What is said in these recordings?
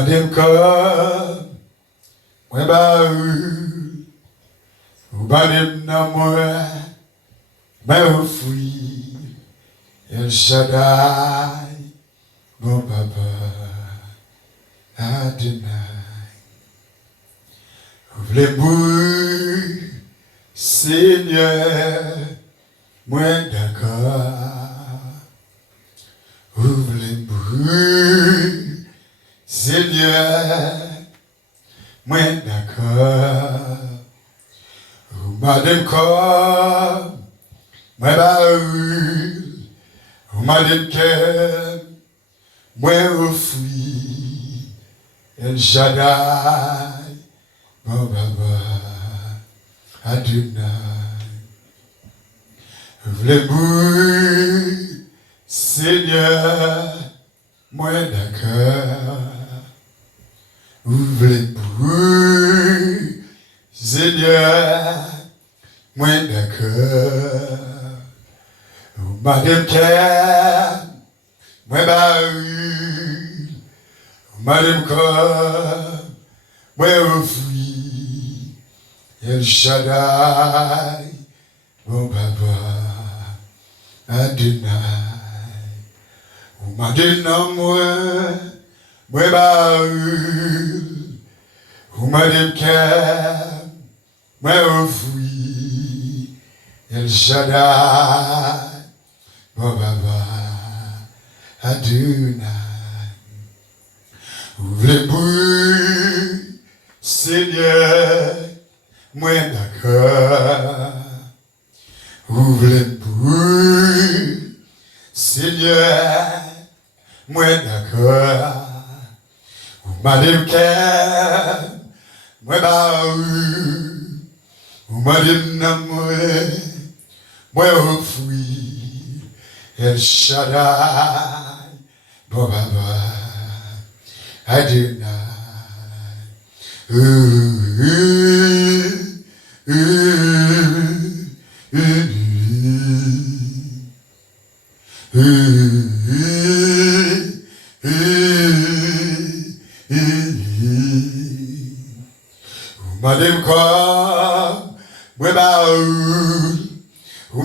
Madame comme moi ou madame moi mais fui El Shaddai mon papa Adonai ouvre les bouilles Seigneur moi d'accord ouvre les bouilles Seigneur moi d'accord madame comme moi madame que moi fui El Shaddai mon papa Adonai ouvre les bouilles Seigneur moi d'accord ouvre les bouilles Seigneur moi d'accord madame Ken moi madame Ken moi fui El Shaddai mon papa Adonai madame madame Ken moi fui El Shaddai mon papa Adonai ouvre les bouilles Seigneur moi d'accord ouvre les bouilles Seigneur moi d'accord madame Ken moi madame moi fui El Shaddai mon papa Adonai madame comme moi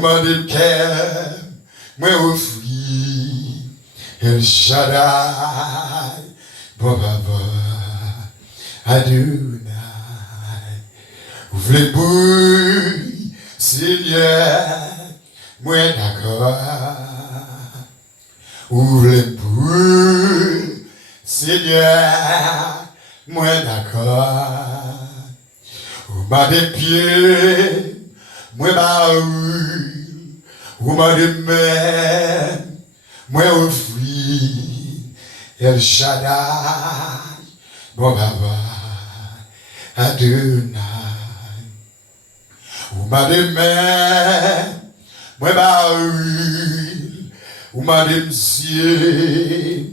madame Ken moi fui El Shaddai mon papa Adonai ouvre les bouilles Seigneur moi d'accord ouvre les bouilles Seigneur moi d'accord ouvre des pieds moi ouvre des mains moi fui El Shaddai mon papa Adonai ouvre des mains moi ouvre des cieux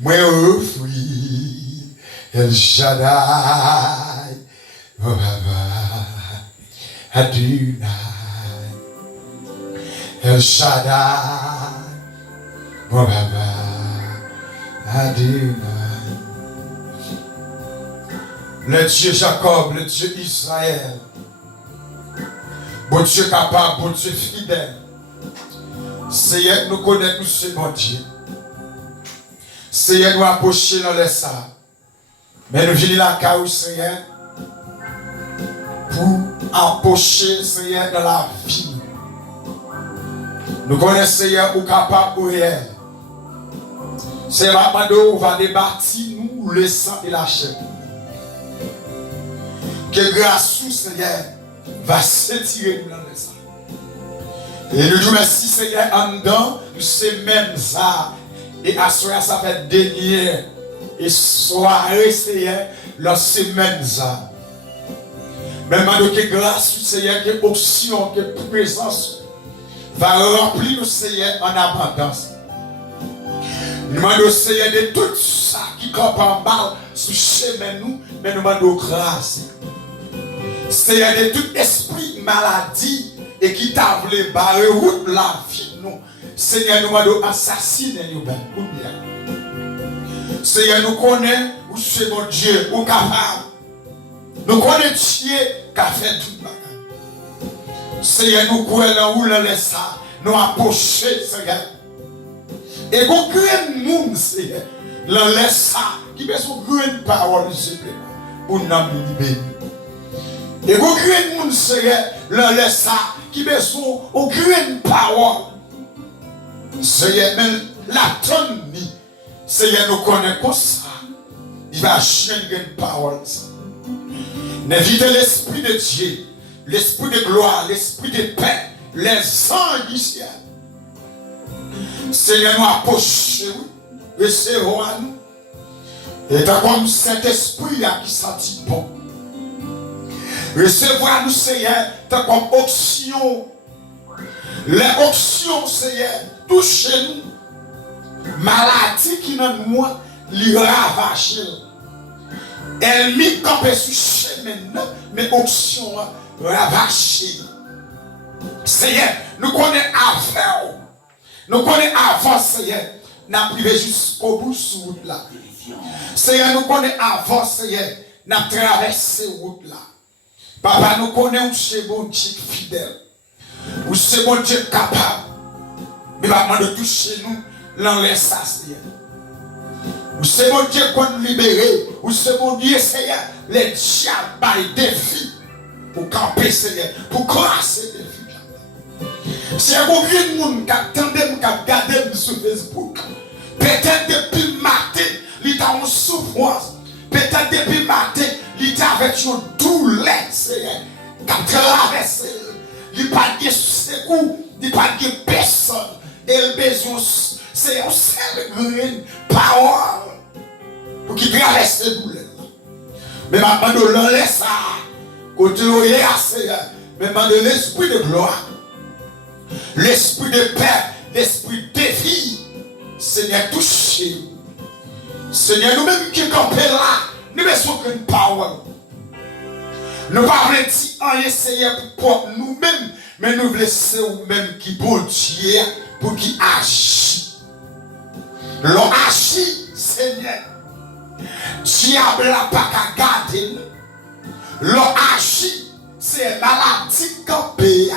moi fui El Shaddai mon papa Adonai El Shaddai mon papa Adonai le Dieu Jacob, le Dieu Israël, bon Dieu capable, bon Dieu fidèle. Seigneur, nous connaissons ce bon Dieu. Seigneur, nous approcher dans les sables. Mais nous venons la caille, Seigneur, pour approcher, Seigneur, dans la vie. Nous connaissons, Seigneur, ou capable ou réel. C'est maintenant où va débattre nous le sang et la chair. Que grâce au Seigneur va s'étirer nous dans le sang. Et nous disons merci Seigneur en dedans, nous ces mêmes ça. Et à soir ça fait dernier. Et soirée Seigneur, dans ces mêmes ça. Même que grâce au Seigneur, que option, que présence va remplir le Seigneur en abondance. Nous demandons au Seigneur de tout ça qui campe en bas sur chemin nous, mais nous demandons grâce. Seigneur de tout esprit maladie et qui t'a voulu barrer route la vie nous. Seigneur nous demandons assassiner nous bien. Seigneur nous connaît ou c'est mon Dieu, ou capable. Nous connaissons Dieu qui a fait tout le bagage. Seigneur, nous croyons où le laisse ça, nous approcher, Seigneur. Et qu'on crée le monde, Seigneur, le laisse ça, qui met son grande parole, Seigneur, pour nous libérer. Et qu'on crée le monde, Seigneur, le laisse ça, qui met son grande parole. Seigneur, même la tonne, Seigneur, nous connaissons ça. Il va changer une parole. N'invitez l'Esprit de Dieu, l'Esprit de gloire, l'Esprit de paix, les anges du ciel. Seigneur, nous approchons, recevons à nous. Et t'as comme cet esprit qui sentit bon. Recevons à nous, Seigneur, t'as comme option. Les options, Seigneur, touchez-nous. Maladie qui n'a moi, lui ravage. Elle m'y campé sur chemin, mais options ravagées. Seigneur, nous connaissons avant. Nous connaissons avant, Seigneur. Nous avons privé jusqu'au bout de cette route là. Seigneur, nous connaissons avant, Seigneur. Nous avons traversé cette route là. Papa, nous connaissons ce bon Dieu fidèle. Ou ce bon Dieu capable. Mais va de toucher nous, l'enlève ça, Seigneur. Ou ce bon Dieu qu'on nous libérer. Ou ce bon Dieu, Seigneur, les diables, les défis. Pour camper, Seigneur. Pour crasser les défis. Si il y a beaucoup de monde qui attendent, qui regardent sur Facebook, peut-être depuis le matin, il est en souffrance. Peut-être depuis le matin, il est avec une douleur, Seigneur, qui a traversé. Il n'y a pas de secours, il n'y a pas de personne. Et le besoin, c'est un seul green parole pour qu'il traverse cette douleur. Mais maintenant, nous l'enlève ça. Côté où il y a, Seigneur, mais maintenant, l'esprit de gloire. L'esprit de paix, l'esprit de vie, Seigneur, touchez. Seigneur, nous-mêmes qui campons là, nous mettons une parole. Nous ne voulons pas dire rien, Seigneur, pour nous-mêmes, mais nous voulons laisser nous-mêmes qui bon Dieu pour qu'il agisse. L'on agit, Seigneur. Diable n'a pas qu'à garder. L'on agit, c'est maladie campée.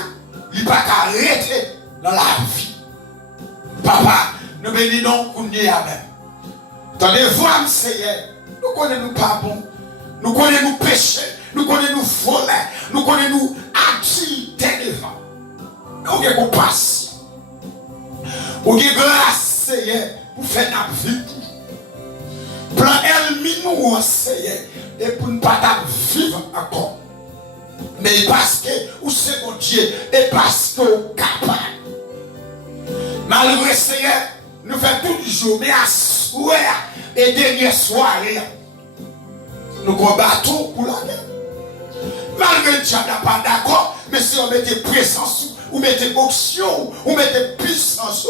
Il n'y a pas qu'à arrêter dans la vie. Papa, nous bénissons pour nous même. Tendez-vous, Seigneur, nous connaissons nous pas bon. Nous connaissons nous péchés. Nous connaissons nous voler. Nous connaissons nous adulter devant. Nous avons compassion. Nous avons grâce, Seigneur, pour faire notre vie. Plan ennemi nous, Seigneur, et pour ne pas vivre encore. Mais parce que vous c'est mon Dieu et parce que vous êtes capable. Malgré Seigneur, nous faisons tout le jour, mais à soir et dernière soirée, nous combattons pour la guerre. Malgré le diable n'est pas d'accord, mais si on mettait présence, ou mettez option, ou mettez puissance,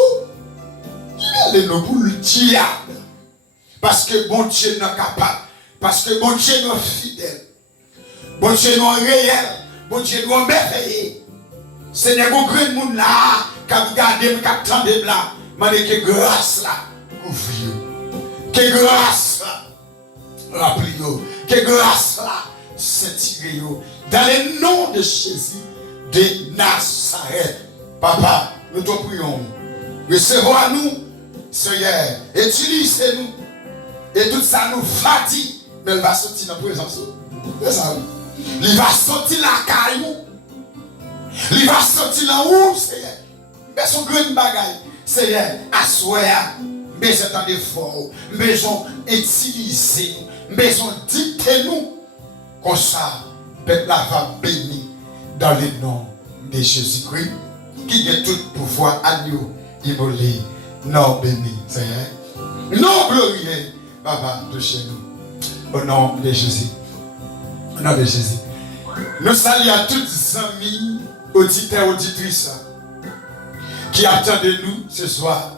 allez-nous pour le diable. Parce que bon Dieu n'est capable. Parce que bon Dieu est fidèle. Bon Dieu est réel. Bon Dieu est merveilleux. Seigneur, vous grand monde là, qui a regardé, qui a attendu là, mais que grâce là, ouvre. Que grâce là, remplis-vous. Que grâce là, s'étire. Dans le nom de Jésus de Nazareth. Papa, nous te prions. Recevons à nous, Seigneur. Utilisez-nous. Et tout ça nous fatigue. Mais elle va sortir dans la présence. C'est ça. Il va sortir la caillou. Il va sortir la roue, Seigneur. Mais son grand bagaille, Seigneur, assoya, mais c'est un effort, mais on utilise, mais on dicte nous. Comme ça, peuple va béni dans le nom de Jésus-Christ, qui a tout pouvoir à nous, immolé, non béni, Seigneur. Non glorieux, Papa, de chez nous. Au nom de Jésus. Au nom de Jésus. Nous saluons à tous les amis, auditeurs, auditrices, qui attendent de nous ce soir.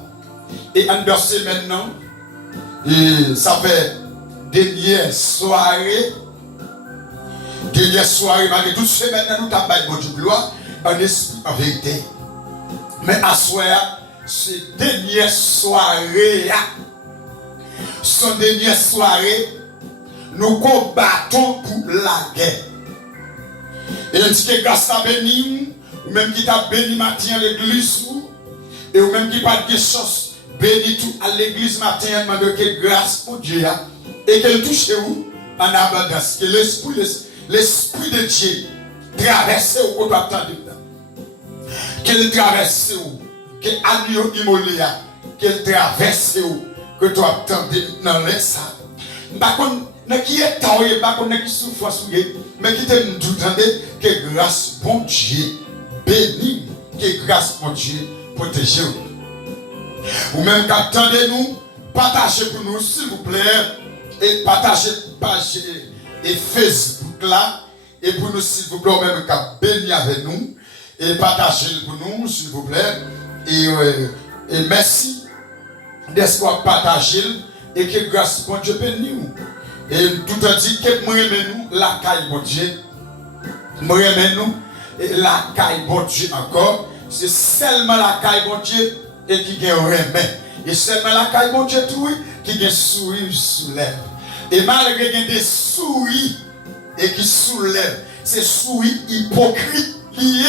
Et endossez maintenant, et ça fait dernière soirée, malgré toutes ces semaines, nous t'avons de gloire, en esprit, en vérité. Mais à soir, c'est dernière soirée, son dernière soirée nous combattons pour la guerre. Et il dit que grâce à béni, ou même qui t'a béni matin à l'église, et ou même qui pas de chance, béni tout à l'église matin, demande que grâce pour Dieu, et qu'elle touche vous en abondance, que l'esprit de Dieu traverse ou qu'on doit attendre. Qu'elle traverse ou, qu'elle agneau immolé, qu'elle traverse ou, que tu attends dans les salles. Par contre, qui est temps, par contre, qui souffre, mais qui te nous que grâce bon Dieu béni, que grâce bon Dieu protège. Ou même qu'attendez-nous, partagez pour nous, s'il vous plaît, et partagez page et Facebook là, et pour nous, s'il vous plaît, même qu'à bénir avec nous, et partagez pour nous, s'il vous plaît, et merci d'espoir partager, et que grâce bon Dieu bénisse nous. Et tout a dit que moi nous la caille bon Dieu. Moi nous la caille bon Dieu encore. C'est seulement la caille bon Dieu et qui gagne remet. Et seulement la caille bon Dieu tout qui gagne sourire soulève. Et malgré des souris et qui soulève, c'est souris hypocrite lié.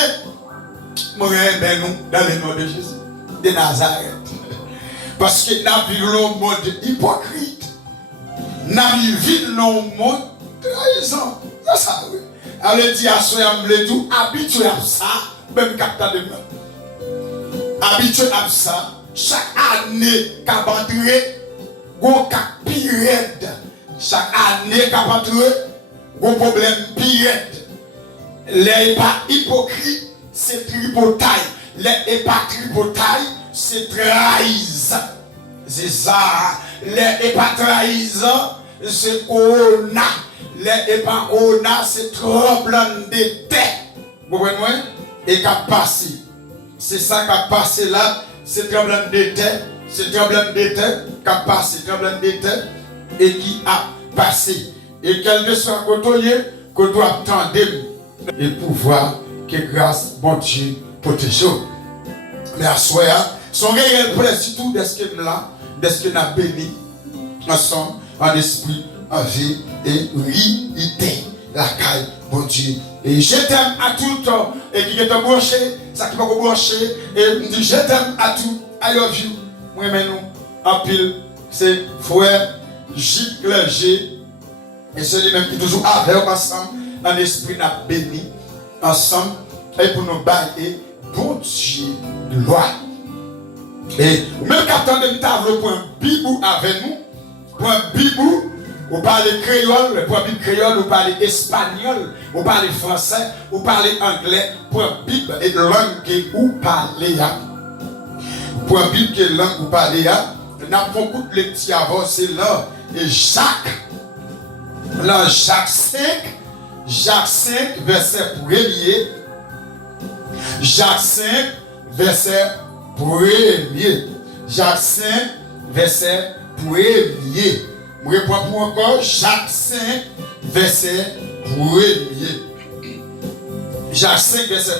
Moi nous dans le nom de Jésus de Nazareth. Parce que nous vivons un mode hypocrite. Nous vivons un mode trahison. C'est ça, oui. Elle dit à soi, tout habitué à ça, même capteur de moi. Habitué à ça, chaque année, qu'à entrer, go cap pirate. Chaque année, qu'à entrer, go problème pirate. Les pas hypocrite, c'est tripotaille. Les pas tripotaille, c'est trahison. C'est ça. Les pas trahison, c'est corona. Les pas corona, c'est tremblement de terre. Vous comprenez? Et qu'a passé. C'est ça qui a passé là. C'est tremblement de terre. C'est tremblement de terre qui a passé. Tremblement de terre et qui a passé. Et qu'elle ne soit côtoyée, qu'on doit attendre et pouvoir que grâce, bon Dieu, protège. Mais à soi, son réel principe tout de ce que là, de ce que nous avons béni ensemble, en esprit, en vie et réalité. La caille, bon Dieu. Et je t'aime à tout temps. Et qui est branché, ça qui va brancher. Et me dit je t'aime à tout. I love you. Moi, maintenant, en pile, c'est frère J. Clergé. Et celui-même qui est toujours avec ensemble, en esprit, nous avons béni ensemble. Et pour nous bailler, bon Dieu, gloire. Et même quand on est pour un bibou avec nous, pour un bibou, vous parlez créole, pour un bibou créole, vous parlez espagnol, vous parlez français, vous parlez anglais, pour un bibou et langue que vous parlez. Pour un bibou et langue que vous parlez, nous avons beaucoup de petits avancés là. Et Jacques, là, Jacques 5, verset 1er. Jacques 5, verset 1er. Jacques 5, verset 1er. Je réponds pour encore Jacques 5, verset 1er. Jacques 5, verset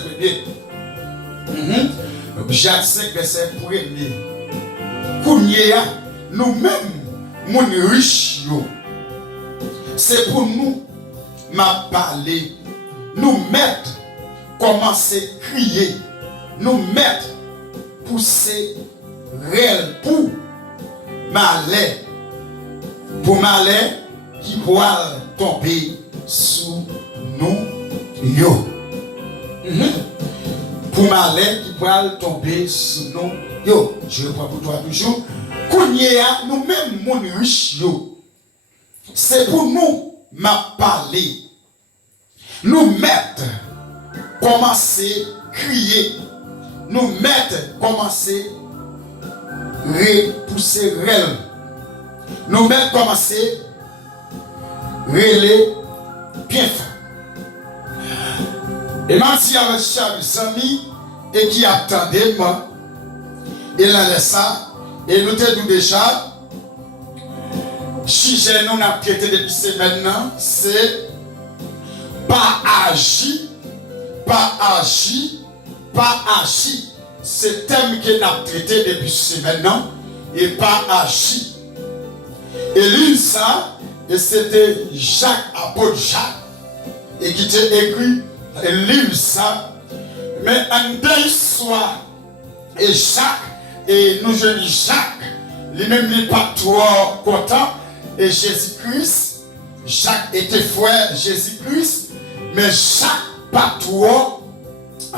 1er. Jacques 5, verset 1er. Nous-mêmes, mon riche, c'est pour nous, m'a parlé, nous mettre, commencer à crier, nous mettre, pousser, réel, pour malheur qui pourra tomber sous nous, yo. Pour malheur qui pourra tomber sous nous, yo. Je reprends pour toi toujours. Nous-mêmes, mon riche, yo. C'est pour nous, m'a parlé. Nous mettre, commencer à crier. Nous mettre, commencer à repousser réel. Nous mettre, commencer à reler bien fort. Et même si avec chaque ami et qui attendait moi, il a laissé ça, et nous t'aidons déjà. Si j'ai nous n'a traité depuis ces maintenant, c'est pas agir, pas agir, pas agir. C'est thème que nous avons traité depuis ces maintenant et pas agir. Et l'une ça, Et c'était Jacques, apôtre Jacques, et qui t'a écrit et livre ça. Mais en deux soirs, et Jacques, et nous jeunes Jacques, lui-même n'est pas trop content, et Jésus-Christ, Jacques était frère Jésus-Christ, mais Jacques pas trop,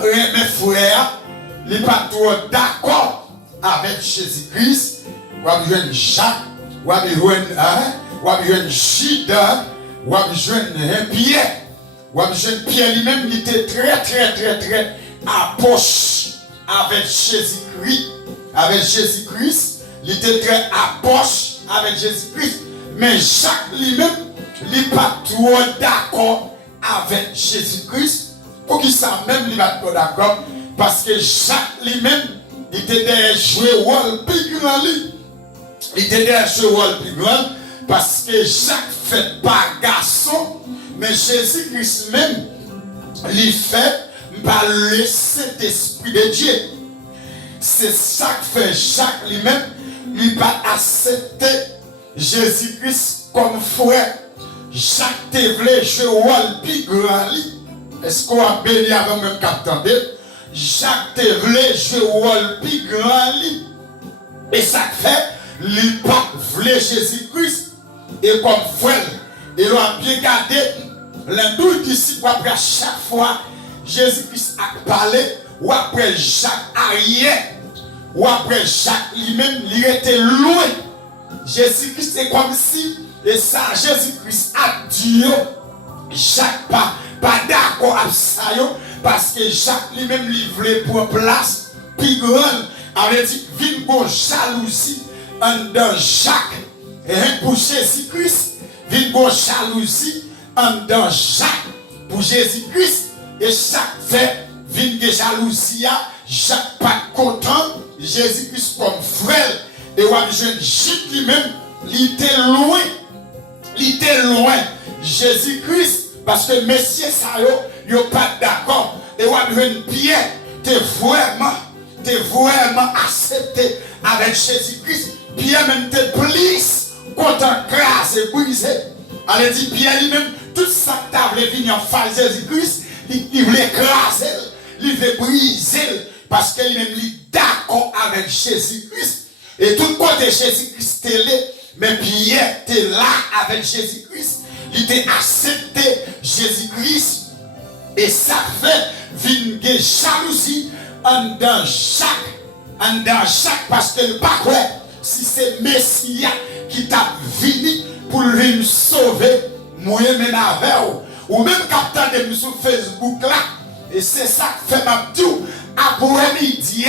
mes frères, n'est pas trop d'accord avec Jésus-Christ. Ou à besoin Jacques, ou à besoin Judas, ou à besoin Pierre. Ou à besoin Pierre lui-même, il était très approche avec Jésus-Christ. Avec Jésus-Christ, il était très approche avec Jésus-Christ. Mais Jacques lui-même, il n'est pas trop d'accord avec Jésus-Christ. Pour qu'il ça même, il n'est pas trop d'accord. Parce que Jacques lui-même, il était derrière jouer rôle plus grand. Il était derrière jouer rôle plus grand. Parce que Jacques fait pas garçon. Mais Jésus-Christ même, il fait par le Saint-Esprit de Dieu. C'est ça que fait Jacques lui-même. Il va accepter Jésus-Christ comme frère. Jacques te voulait jouer rôle plus grand. Est-ce qu'on a béni avant même qu'attendez? Jacques te voulait jouer rôle plus grand. Et ça fait, il pas voulait Jésus-Christ. Et comme frère, il a bien gardé les 12 disciples après chaque fois Jésus-Christ a parlé, ou après Jacques arrière, ou après Jacques lui-même, il était loin. Jésus-Christ c'est comme si, et ça, Jésus-Christ a dit, Jacques pas d'accord avec ça, parce que Jacques lui-même, il voulait prendre place, puis grand, avait dit, vine pour jalousie, en dans Jacques, et pour Jésus-Christ, vine pour jalousie, en dans Jacques, pour Jésus-Christ, et chaque fait, vine de jalousie, Jacques pas content, Jésus-Christ comme frère, et on a jeune Jacques lui-même, il était loin. Il était loin. Jésus-Christ, parce que messieurs, ça y a pas d'accord. Et on a jeune Pierre, t'es vraiment accepté avec Jésus-Christ. Pierre même t'es plus content, grâce et brisé. Elle dit Pierre lui-même, tout ça que t'as voulu venir en face de Jésus-Christ, il voulait écraser, il voulait briser, parce qu'il même est d'accord avec Jésus-Christ. Et tout côté Jésus-Christ était là, mais Pierre était là avec Jésus-Christ. Il était accepté Jésus-Christ. Et ça fait une jalousie en dans chaque, parce que le pas quoi, si c'est Messia qui t'a venu pour lui sauver, moi-même avec ou même captain de sur Facebook là, et c'est ça que fait ma dit après-midi.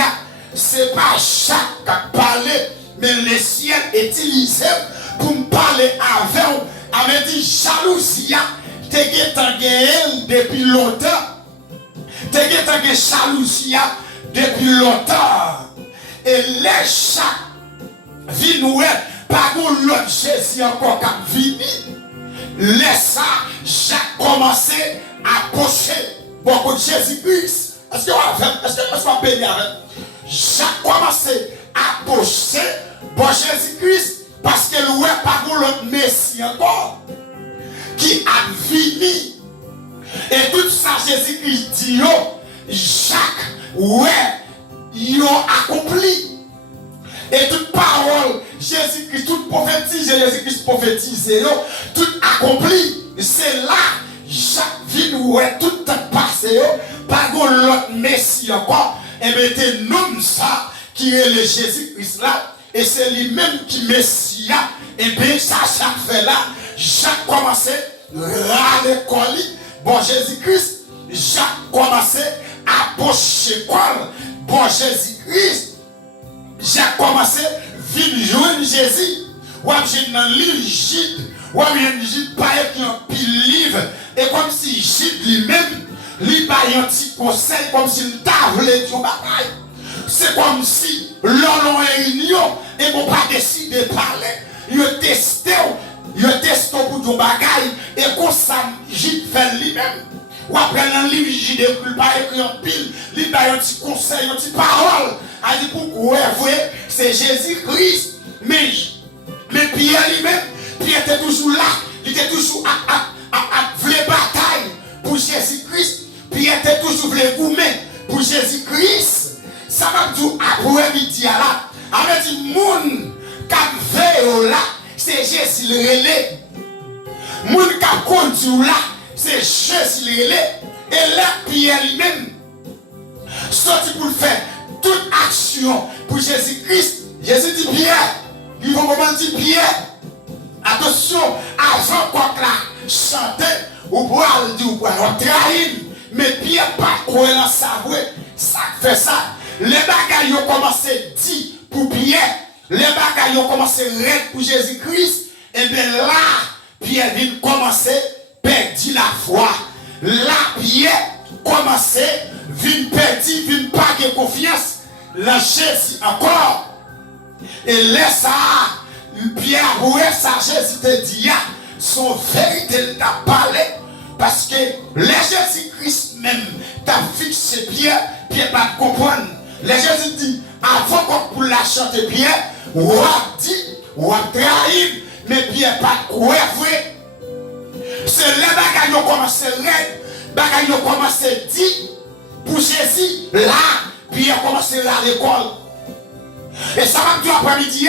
C'est pas chaque qui a parlé, mais le ciel est utilisé pour me parler avec vous. Elle dit jalousie, tu es depuis longtemps. Tu es jalousie depuis longtemps. Et les chaque viennent, par l'autre Jésus encore qui vient. Laisse ça, Jacques commencer à approcher beaucoup de Jésus-Christ. Est-ce que vous avez béni avec? Jacques commençait à approcher bon Jésus-Christ parce que l'oué par l'autre Messie encore qui a fini. Et tout ça, Jésus-Christ dit, Jacques, ouais, ils ont accompli. Et toute parole, Jésus-Christ, toute prophétise, Jésus-Christ prophétisé, tout accompli. C'est là, Jacques vient, ouais, tout passé, par l'autre Messie encore. Et bien, c'est nous ça qui est le Jésus-Christ là, et c'est lui-même qui Messia. Et bien, ça, chaque fait là, Jacques commençait à l'école. Bon Jésus-Christ, Jacques commençait à approcher quoi? Bon Jésus-Christ, Jacques commençait à venir joindre Jésus. Ou à venir dans l'île Gide, ou à venir Gide, pas écrit un pile livre, et comme si Gide lui-même, lui baille un petit conseil comme s'il t'a voulu dire bagaille. C'est comme si l'on réunion et qu'on pas décidé de parler. Il testé pour dire bagaille et qu'on s'agit fait lui-même. Ou après dans le livre, il pas écrit un pile, il baille un petit conseil, un petit parole. Il dit pourquoi c'est Jésus-Christ. Mais Pierre lui-même, Pierre était toujours là. était toujours à vouloir bataille pour Jésus-Christ, Pierre était toujours vouloir goumer pour Jésus-Christ. Ça va dire après-midi là, avec dit moun k'ap veille là, c'est Jésus le relais. Moun k'ap conduit là, c'est Jésus le relais. Et là Pierre lui-même sorti pour faire toute action pour Jésus-Christ. Jésus dit Pierre, il faut comment dire Pierre. Attention, avant qu'on la chante, ou pour aller dire ou pour trahir, mais Pierre pas quoi dans sa voix, ça fait ça. Les bagailles ont commencé à dire pour Pierre, les bagailles ont commencé à rester pour Jésus-Christ, et bien là, Pierre vient commencer à perdre la foi. Là, Pierre commence à perdre, vient pas de confiance, la Jésus encore. Et là, ça, Pierre, ouais, ça, Jésus te dit, son vérité t'a parlé, parce que les Jésus-Christ même t'a fixé Pierre, Pierre pas comprendre. Les Jésus dit, avant qu'on pour la chanter Pierre, ou a dit, ou a trahi, mais Pierre pas quoi vrai. C'est les bagages qui ont commencé à rêver, bagages qui ont commencé à dire, pour Jésus, là, Pierre a commencé à l'école. Et ça va dire après-midi,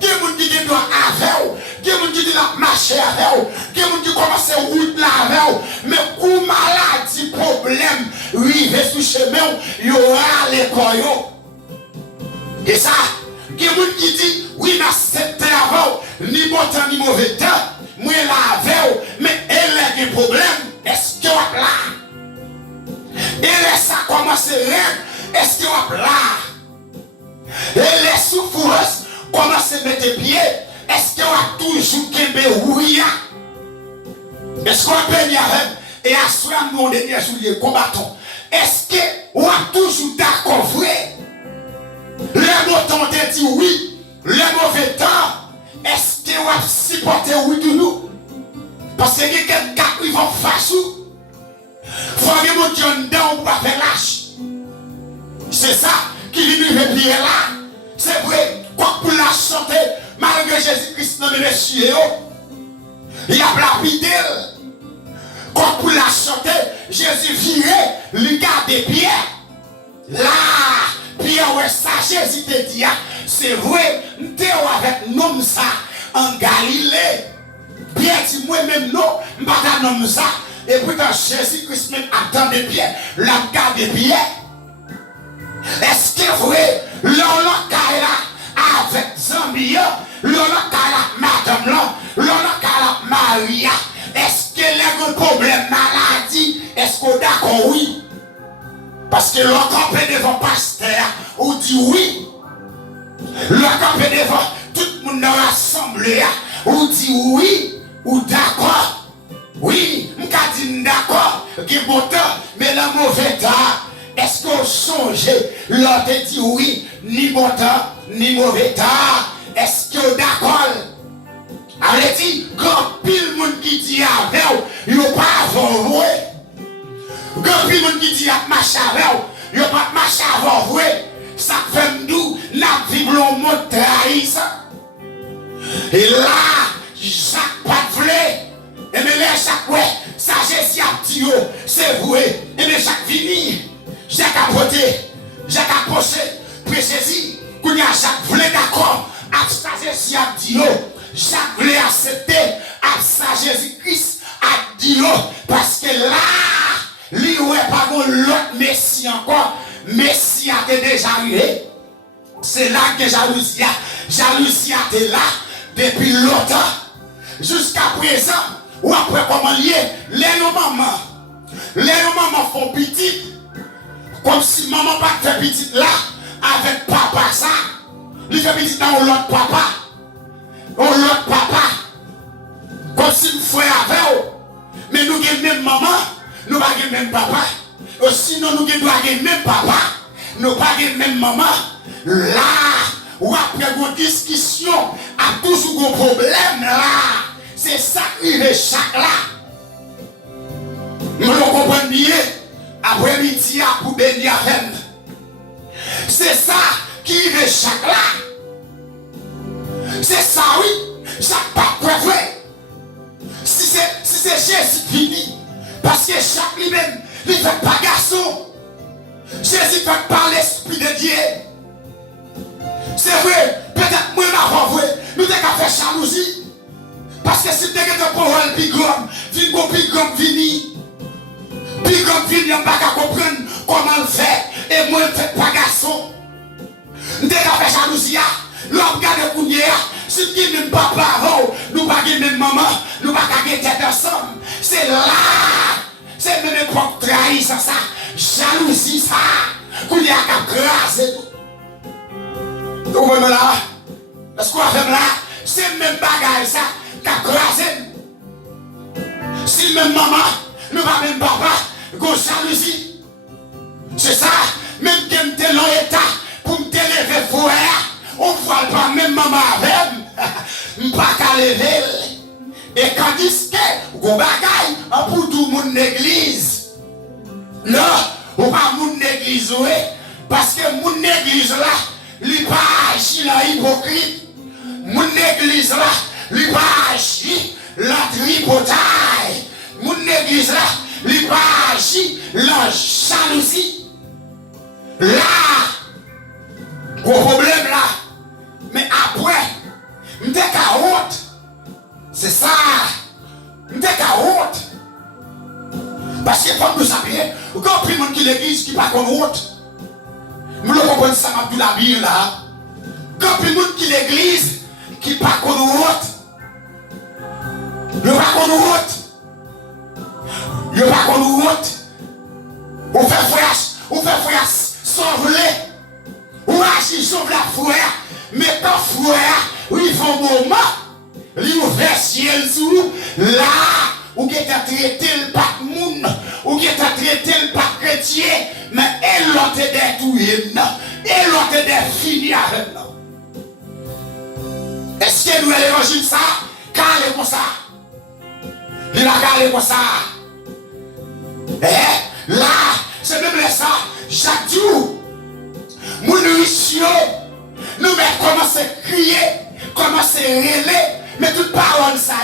qui est qui doit avec, qui est qui doit marcher avec, qui est qui commence à route là avec, mais pour maladie, problème, rive sous chemin, il y aura l'école. Et ça, qui est qui dit, oui, mais c'est avant, ni bon temps ni mauvais temps, moi là avec, mais elle a des problèmes, est-ce que vous là? Et ça commence à rêver, est-ce que vous là? Et les souffrances commencent à mettre pied. Est-ce qu'on a toujours qu'un oui? Est-ce qu'on a peine avec? Et à ce moment, nous, on est souliers combattants. Est-ce qu'on a toujours d'accord vrai? Les mots t'ont dit oui. Les mauvais temps. Est-ce qu'on a supporté oui de nous? Parce que quelqu'un qui va fâcher. Il faut que les gens qui ont pas faire lâche. C'est ça qui vient de prier là. C'est vrai, quoi pour la chanter, malgré Jésus-Christ dans le monsieur, il a lapidé. Quoi pour la chanter, Jésus virait, lui garder Pierre. Là, Pierre, ouais, ça, Jésus te dit, c'est vrai, nous avec nous ça en Galilée. Pierre dit, moi-même, non, je ne pas nom ça. Et pourtant, Jésus-Christ même attendait Pierre, l'a gardé Pierre. Est-ce que vous voyez, l'on avec Zambia, l'on madame là, l'on Maria, est-ce que les problèmes maladie, est-ce qu'on d'accord oui? Parce que l'on campé devant pasteur, ou dit oui. L'on campé devant tout le monde dans l'assemblée, ou dit oui, ou d'accord. Oui, m'ka dit d'accord, qui bon temps, mais le mauvais temps. Est-ce qu'on songe, l'autre dit oui, ni bon temps, ni mauvais temps. Est-ce que d'accord? Allez dit, grand pile monde qui dit avec, il n'y a pas avant grand pile monde qui dit à marcher avec, il n'y a pas marcher avant vous. Ça fait nous, la vie l'on monte trahir ça. Et là, Jacques pas de et mais là, chaque ouais, ça Jésus a dit, c'est vrai. Et mais chaque fini. Jacques a voté, Jacques a posé, précisé, qu'on y a Jacques voulait d'accord, à ça Jésus a dit, Jacques voulait accepter, à ça Jésus-Christ a dit, parce que là, lui ouais pas l'autre Messie encore, Messie a déjà arrivé. C'est là que jalousie a été là depuis longtemps, jusqu'à présent, ou après comment lier, les mamans font petit. Comme si maman pas fait petite là, avec papa ça. Il fait petite dans l'autre papa. L'autre papa. Comme si nous frère avec eux. Mais nous avons même maman, nous n'avons pas même papa. Sinon nous avons même papa. Nous n'avons pas même maman. Là, ou après une discussion, a toujours un problème là. C'est ça qui est chaque là. Nous comprenons bien. Après-midi pour bénir avec. C'est ça qui est chaque là. C'est ça, oui. Chaque pas vrai. Si que Jésus fini. Parce que chaque lui-même, il ne fait pas garçon. Jésus fait par l'Esprit de Dieu. C'est vrai, peut-être moi, ma vrai, nous devons faire jalousie. Parce que si tu as un parole plus grand, plus grand fini. Plus grand fini, on ne peut pas comprendre comment le faire. Et moi, je ne fais pas garçon. Nous devons faire jalousie. Nous regardons pour nous. Si nous avons même papa, nous ne pas même maman, nous ne pas tête ensemble. C'est là. C'est même époque trahie, ça. Jalousie, ça. Qu'on y a qu'à craser. Donc, même là, est-ce qu'on va faire là? C'est le même bagage, ça, qu'à craser. Si même maman, nous pas même papa, qu'on jalousie. C'est ça. Même que je suis dans l'état pour me lever fouet, on ne voit pas même maman avec. Je ne peux pas lever. Et quand il dit que vous bagaille pour tout le monde l'église. Non, ou pas mon église, oui. Parce que mon église là, il pas agi la hypocrite. Mon église là, il pas agi la tripotaille. Mon église là, il pas agi la jalousie. Là, gros problème là. Mais après, je suis honte. C'est ça. Je suis honte. Parce que comme nous savons, il y a un monde qui l'église qui pas comme honte. Nous le comprenons ça, m'a la Bible là. Il y a un monde qui l'église qui pas comme honte. Il pas comme honte. Il pas comme honte. On fait frère sauver. On agit sur la frère. Mais quand frère, il faut un moment, il ouvre ciel sous là. Ou qui t'a traité le pas de monde, ou qui t'a traité le pas chrétien, mais elle l'a détruit, elle l'a fini avec nous. Est-ce que nous allons ça? Calez comme ça. Il a calé comme ça. Eh, là, c'est même ça. Chaque jour, nous nous commençons à crier, commençons à rêler, mais toute parole ça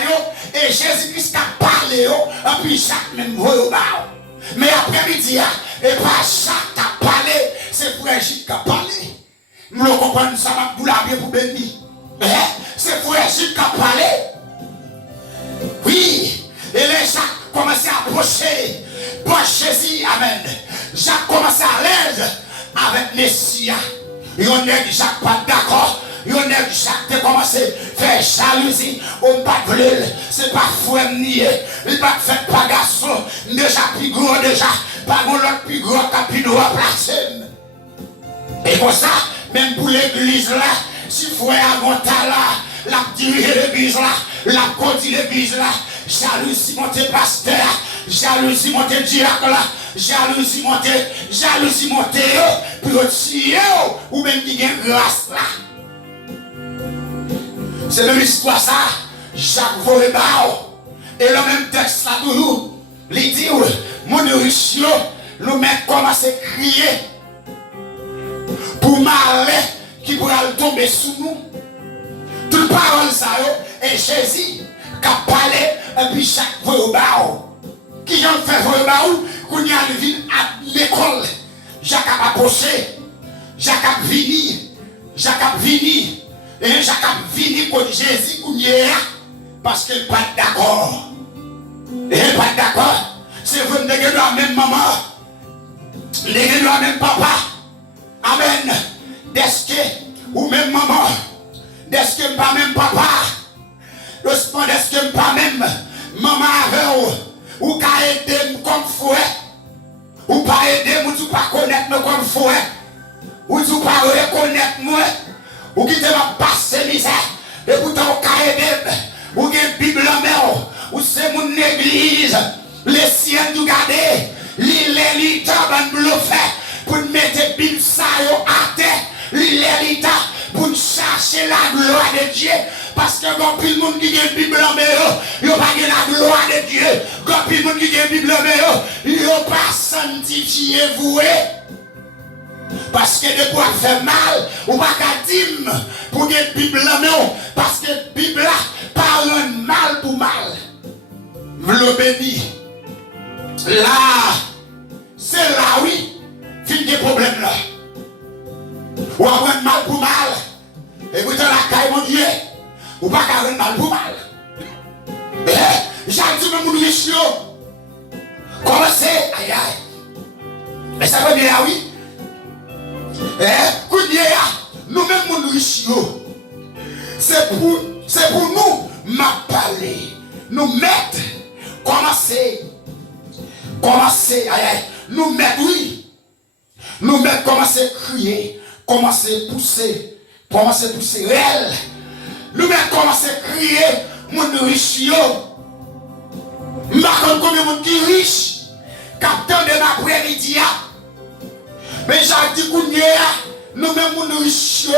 et Jésus-Christ a parlé, et puis chaque même voix au bas. Mais après-midi, et pas chaque a parlé, c'est frère Gilles qui a parlé. Nous le comprenons, ça va vous laver pour bénir. C'est frère Gilles qui a parlé. Oui, et les gens commencent à approcher. Bon Jésus, amen. Jacques commence à l'aise avec les siens. Et on est Jacques pas d'accord. Il y a Jacques qui commencé à faire jalousie. On ne pas de c'est pas fouet nié. Il pas fait pas garçon. Déjà plus gros déjà. Pas l'autre plus gros qui a pu nous remplacer. Et pour ça, même pour l'église là, si frère a monté là, la dirige l'église là, la conduit l'église là, jalousie monté pasteur, jalousie monté diacre là, jalousie monté, puis aussi ou même qui gagne grâce là. C'est même histoire ça, Jacques Volebao. Et le même texte là toujours, il dit, mon nourriture, nous mettons commencer à crier pour malheur qui pourra tomber sous nous. Toute parole ça, et Jésus qui a parlé, et puis Jacques Volebao. Qui a fait Volebao, qu'on y a vu à l'école. Jacques a approché, Jacques a fini. Et Jacques a fini pour Jésus parce qu'il n'est pas d'accord. Il n'est pas d'accord. C'est vous qui avez la même maman. Vous avez la même papa. Amen. Est-ce que, ou même maman, est-ce que pas même papa, est-ce que pas même maman avec ou qu'à aider comme fouet, ou pas aider, ou tu pas connaître comme fouet, ou tu pas reconnaître moi. Ou qui te va passer misère, et pourtant au Caïdem, ou qui est Bible en mer, ou c'est mon église, les siens du garder, l'élite en bluffé, pour mettre Bible ça à terre, l'élite pour chercher la gloire de Dieu, parce que quand tout le monde qui a Bible en mer, il n'y a pas la gloire de Dieu, quand tout le monde qui a Bible en mer, il n'y a pas sanctifié voué. Parce que de quoi faire mal, ou pas qu'à dire pour que Bible non, parce que Bible parle mal pour mal. le béni. Là, c'est là, oui, fin des problèmes là. Ou avoir mal pour mal. Et vous dans la caille, mon Dieu, ou pas avoir mal pour mal. J'ai dit, mais mon riche, comment c'est? Aïe aïe. Mais ça veut dire, oui. Nous-mêmes, mon riche, c'est pour nous, ma parler. Nous mettre, commencer, aïe aïe. Nous mettre, oui. Nous mettre, commencer à crier, commencer à pousser réel. Nous mettre, commencer à crier, mon riche, Marquons combien de monde qui est riche, capteur de l'après-midi. Mais j'ai dit que nous-mêmes, nous riches,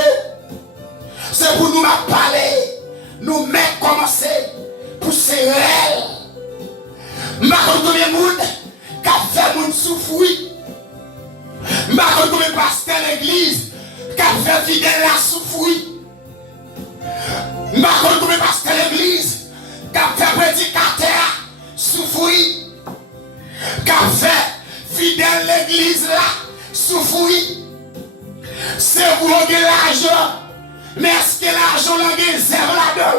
c'est pour nous parler, nous mettre, commencer à pousser réel. Marquons combien de monde qui a fait mon souffrir. Marquons combien de pasteurs de l'église qui a fait fidèle la souffrir. Marquons combien de pasteurs de l'église qui a fait prédicateur souffrir. Qui a fait fidèle l'église là souffrir. C'est pour gagner l'argent. Mais est-ce que l'argent là gagne zéro là-dedans?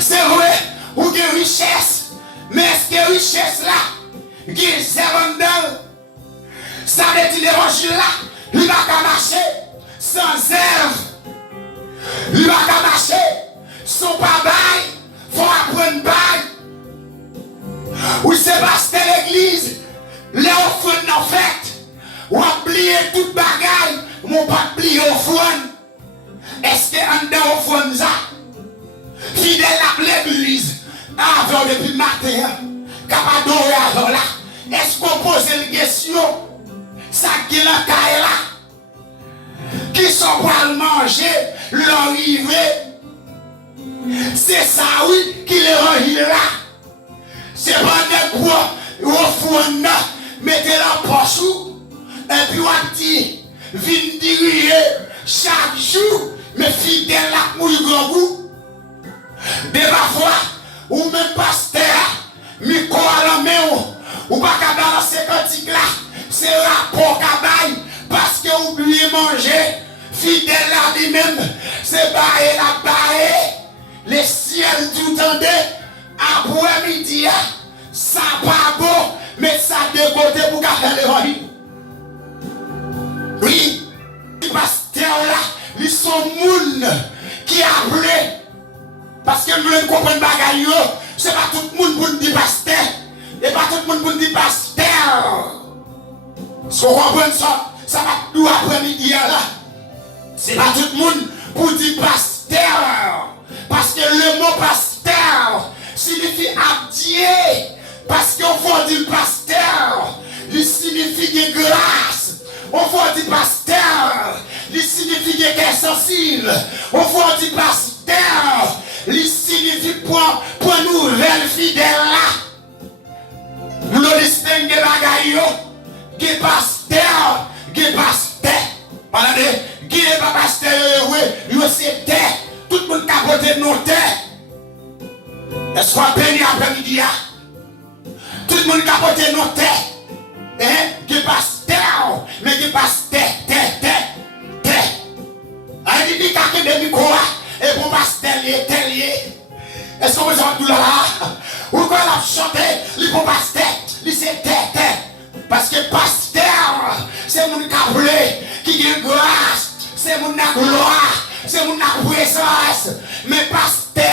C'est vrai, ou gagne richesse. Mais est-ce que richesse là gagne zéro dedans? Ça veut dire l'évangile là, il va pas marcher sans œuvre. Il va pas marcher sans pas bail. Faut apprendre bail. Oui, c'est parce que l'église, les offrandes en fait, ou oublier toute bagaille, mon pas oublier offrande. Est-ce que en dedans offrande ça, fidèle à l'église, avant depuis matin, capable d'adorer avant là, est-ce qu'on pose une question, ça qui est la caille là, qui sont pour le manger, l'arrivée, c'est ça oui, qui les rend là. C'est pas des bois, offrande, mettez la poche, et puis on dit, viens diriger chaque jour, mais fidèle à mouille grand goût. De ma foi, ou même pasteur, micro à la main, ou pas qu'à balancer cantique là, c'est rapport qu'à bail, parce que oubliez manger, fidèle à lui-même, c'est barré la barré, les ciels tout tendez, après-midi, ça pas beau, mais ça de côté pour garder les rois. Oui, les pasteurs là, ils sont moun qui appellent. Parce que nous ne comprenons pas, c'est pas tout le monde pour dire pasteur. Et pas tout le monde pour dire pasteur. Si vous comprenez ça, ça va tout après-midi là. C'est pas tout le monde pour dire pasteur. Parce que le mot pasteur signifie abdier. Parce qu'on faut dire pasteur, il signifie de grâce. On faut dire pasteur, il signifie que est sensible. On faut dire pasteur, il signifie pour nouvelle fidèle là. Nous le distinguons bagaille, qui pasteur, qui pasteur. Regardez, qui n'est pas pasteur, oui, c'est terre. Tout le monde capote nos terres. Est-ce qu'on béni après-midi? Tout le monde capote nos terres. Hein? Qui pasteur, mais qui pasteur, terre. Il dit qu'il y a des micros et pour pasteur, tel. Est-ce qu'on veut savoir tout là? Ou quand on a chanté, il pour pasteur, il c'est terre. Parce que pasteur, c'est mon cabré qui a grâce, c'est mon gloire, c'est mon présence. Mais pasteur,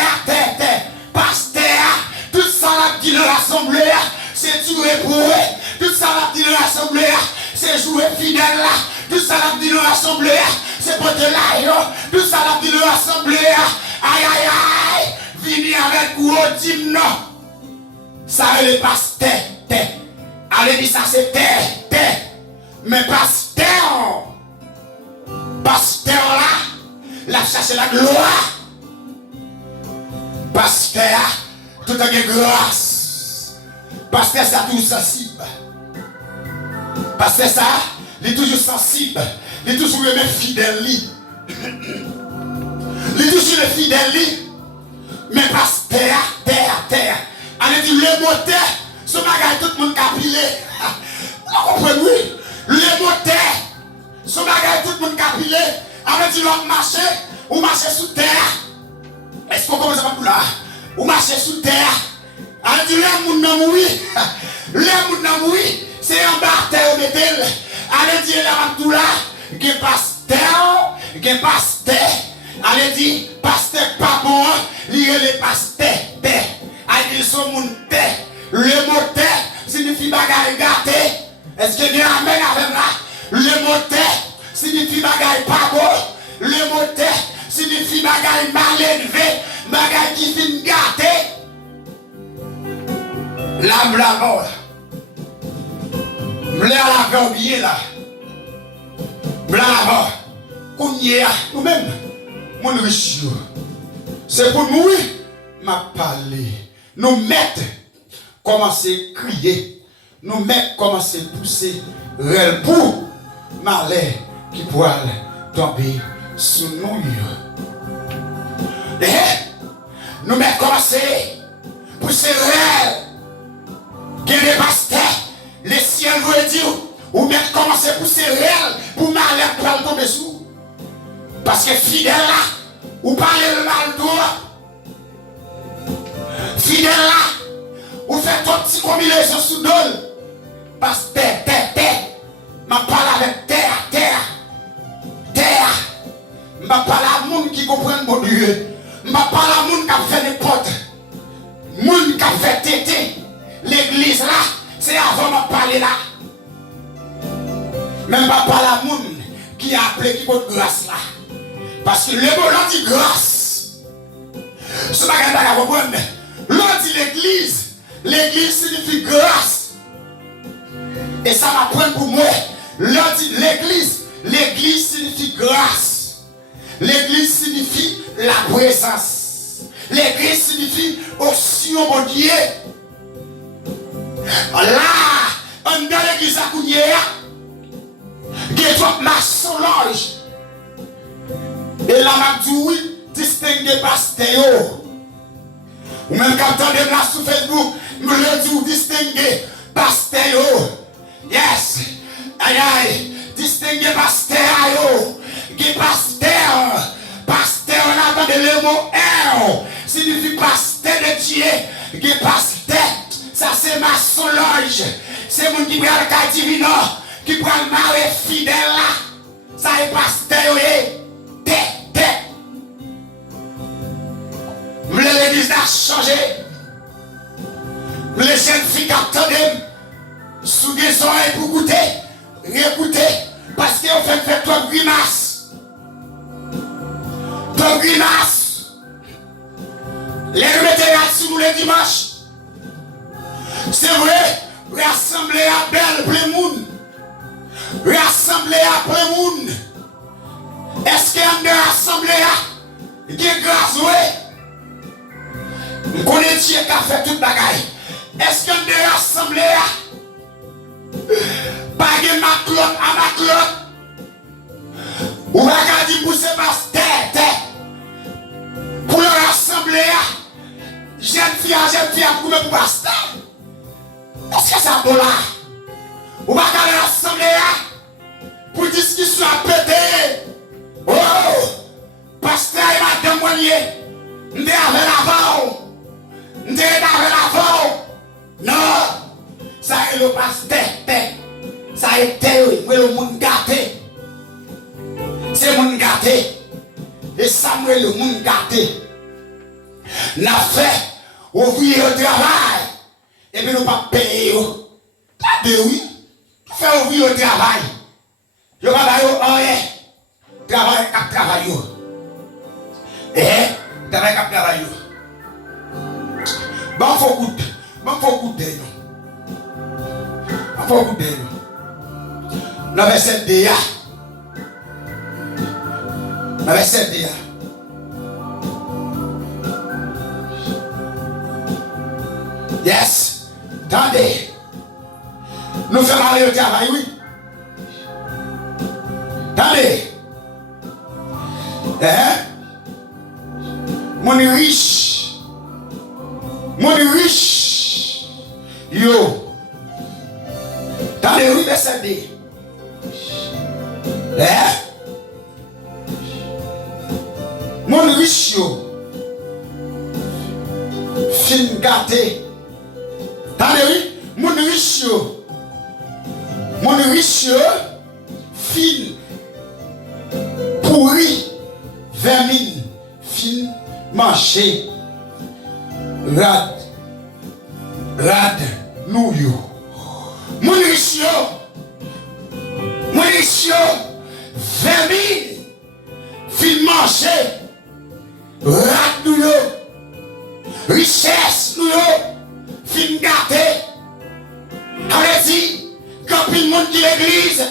tout ça l'a dit dans l'assemblée, c'est jouer pour eux. Tout ça l'a dit dans l'assemblée, c'est jouer fidèle là. Tout ça l'a dit dans l'assemblée, c'est porter là. Tout ça l'a dit dans l'assemblée, aïe, venez avec gros dîme, non. Ça est pasteur, allez dire ça c'est terre. Mais pasteur là, la chercher la gloire. Pasteur, tout a de grâce. Pasteur, ça toujours sensible. Pasteur, ça, il est toujours sensible. Il est toujours le fidèle. Il est toujours le fidèle. Mais pasteur, terre. On a dit le moteur, ce bagage tout le monde a pilé. Vous comprenez, oui? Le moteur, ce bagage tout le monde a pilé. On a dit l'homme marché, ou marcher sous terre. Est-ce qu'on commence à là? Ou marcher sous terre. On a dit le monde n'a mouru. Le monde n'a mouru. C'est un bas terre de tel. On a dit là, tout là, qui pasteur, qui pasteur. On a dit pasteur pas bon, il y a les pasteurs. Ils sont montés. Le moteur signifie bagaille gâté. Est-ce que Dieu amène avec là? Le moteur signifie bagaille pas beau. Le moteur signifie bagaille mal élevé. Bagaille qui finit gâté. L'âme la mort. M'l'a la vie oublié là. M'l'a la mort. Qu'on y est nous-mêmes. Mon riche. C'est pour nous, m'a parlé. Nous mettre, commencer à crier, nous mettre, commencer à pousser, réel pour malheur qui pourra tomber sur nous. Et nous mettre, commencer à pousser réel, qui est pasteurs, les ciels veulent dire, ou mettre, commencer à pousser réel pour malheur pour tomber sous. Parce que fidèle là, ou parlez le mal droit. Fidèle là, ou fait ton petit combinaison sous dol. Parce que terre, m'a parlé avec terre. M'a parlé à monde qui comprend mon Dieu. M'a parlé à monde qui a fait n'importe. Monde qui a fait tété. L'église là, c'est avant m'a parlé là. Même m'a parlé à monde qui a appelé qui porte grâce là. Parce que le mot là dit grâce. Ce bagage là, vous comprenez? L'on dit l'église signifie grâce. Et ça va prendre pour moi. L'on dit l'église signifie grâce. L'église signifie la présence. L'église signifie aussi au bon Dieu. Là, on dans l'église à Kounière, qui est trop ma Solange. Et là, m'a dit oui, distinguer pasteur. Ou même quand on est là sur Facebook, nous le disons distinguer pasteur. Yes. Aïe. Distinguer pasteur. Qui pasteur. Pasteur, on entend le mot R. Signifie pasteur de Dieu. Qui pasteur. Ça c'est ma Solange. C'est mon qui prend le cas divin. Qui prend le mari fidèle là. Ça est pasteur. L'église a changé. Les jeunes filles qui attendent sous des oreilles pour goûter, réécouter, parce qu'on fait toi grimace. Toi grimace. Les remettez là-dessus le dimanche. C'est vrai, rassembler à belle plein monde. Rassembler à plein monde. Est-ce qu'il y a une assemblée à qui est grâce, oui? Nous connaissons Dieu qui a fait toute bagaille. Est-ce qu'il y a une assemblée à pas de maclot à maclot? Ou pas qu'à dire pour ce pasteur? Pour leur assemblée à jeune fille pour le pasteur? Est-ce que ça va là? Ou pas qu'à l'assemblée à pour discussion à péter? Oh! Pasteur et madame Mounier, nous avons l'avant. Nous avons l'avant. Non! Ça est le pasteur. Ça est le monde gâté. C'est le monde gâté. Et Samuel le monde gâté. Nous avons fait ouvrir le travail. Et puis nous pas payer. Oui. Fait ouvrir le travail. Je ne vais pas rien. Travail cap travail. Travail cap travail. Bon faut goûter. Bon faut goûter. Bon faut goûter. Dans verset DA. Dans verset DA. Yes. Attendez. Nous faisons aller au travail, oui. Attendez. Mon riche. Mon riche. Dans les rues de CD. Mon riche fin gâté. Dans les rues, mon riche fin pourri, vermine, fin manché, rad, nouillou. Mon riche, vermine, fin manché, rad nouillou, richesse nouillou, fin gâté. Allez-y, quand il monde qui l'église,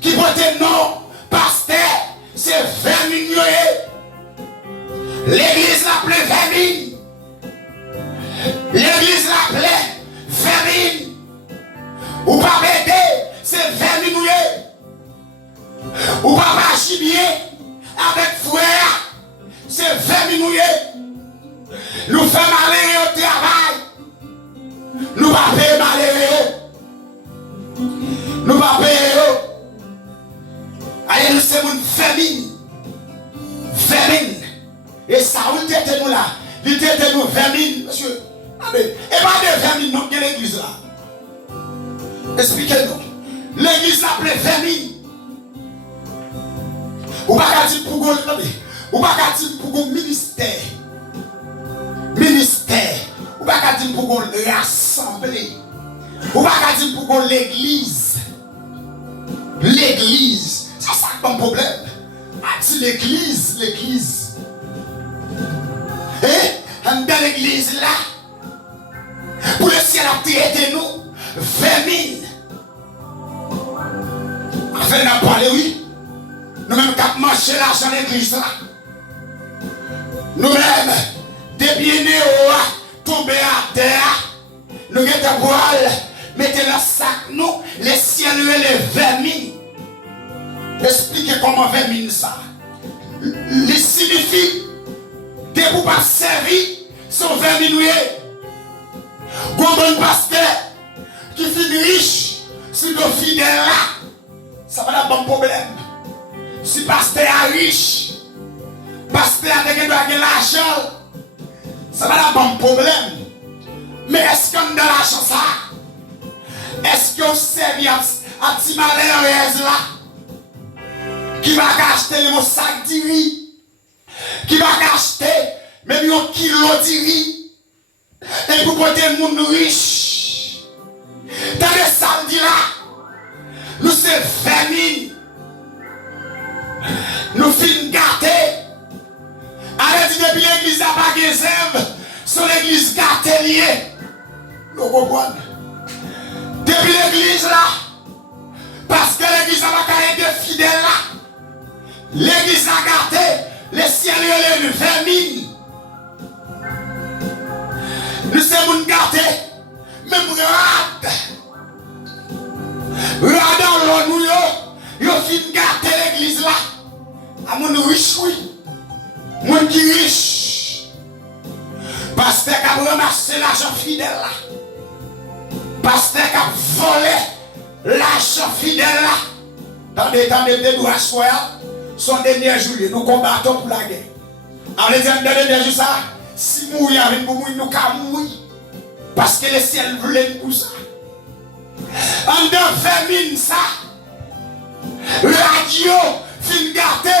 qui porte non, pasteur, c'est vermine. L'église l'appelait vermine. L'église l'appelait vermine. Ou pas bébé, c'est vermine. Ou pas gibier avec frère, c'est vermine. Nous faisons malheur au travail. Nous ne pas payer malheur. Nous ne pas payer. Allez, nous sommes une famine. Vermine. Et ça, où était nous là? Il était nous vermine, monsieur. Et pas de vermine, non, il y a l'église là. Expliquez-nous. L'église l'appelait vermine. Ou pas dire pour vous, ou pas dire pour vous ministère. Ou pas dire pour vous rassembler. Ou pas dire pour vous l'église. L'église. Ça, c'est pas un problème. A-t-il l'église? Dans l'église là, pour le ciel a traité nous, vermine. Afin de parler, oui. Nous-mêmes qui avons mangé l'argent de l'église là. Nous-mêmes, depuis nous tomber à terre, nous mettons voile, mettez le sac, nous, les ciels et les vermines. Expliquez comment vermine ça. Il signifie que vous ne pas servir son vermine. Bon pasteur qui finit riche, si nous fidèles là, ça va être un bon problème. Si pasteur est riche, pasteur avec l'argent, ça va être un bon problème. Mais est-ce qu'on a de l'argent ça? Est-ce qu'on sert à petit malheur là? Qui va acheter le sac de riz? Qui va acheter même un kilo de riz? Et pour porter le monde riche. Dans le samedi là, nous sommes familles. Nous finissons gâtés. Allez, depuis l'église à Bagazem, sur l'église gâtée liée. Nous comprenons. Depuis l'église là, parce que l'église a pas de fidèles là. L'église a gâté, les ciels et les familles. Nous sommes gâtés, même rad dans l'eau, nous fin gâté l'église là. À mon riche, oui. Mon qui riche. Pasteur qui a ramassé l'argent fidèle là. Pasteur qui a volé l'argent fidèle là. Dans des nous assoyons, son dernier jour, nous combattons pour la guerre. En les derniers jours, ça. Si mourir avec nous, nous allons mourir. Parce que le ciel voulait pour ça. En deux famines, ça. Radio, fin gâté.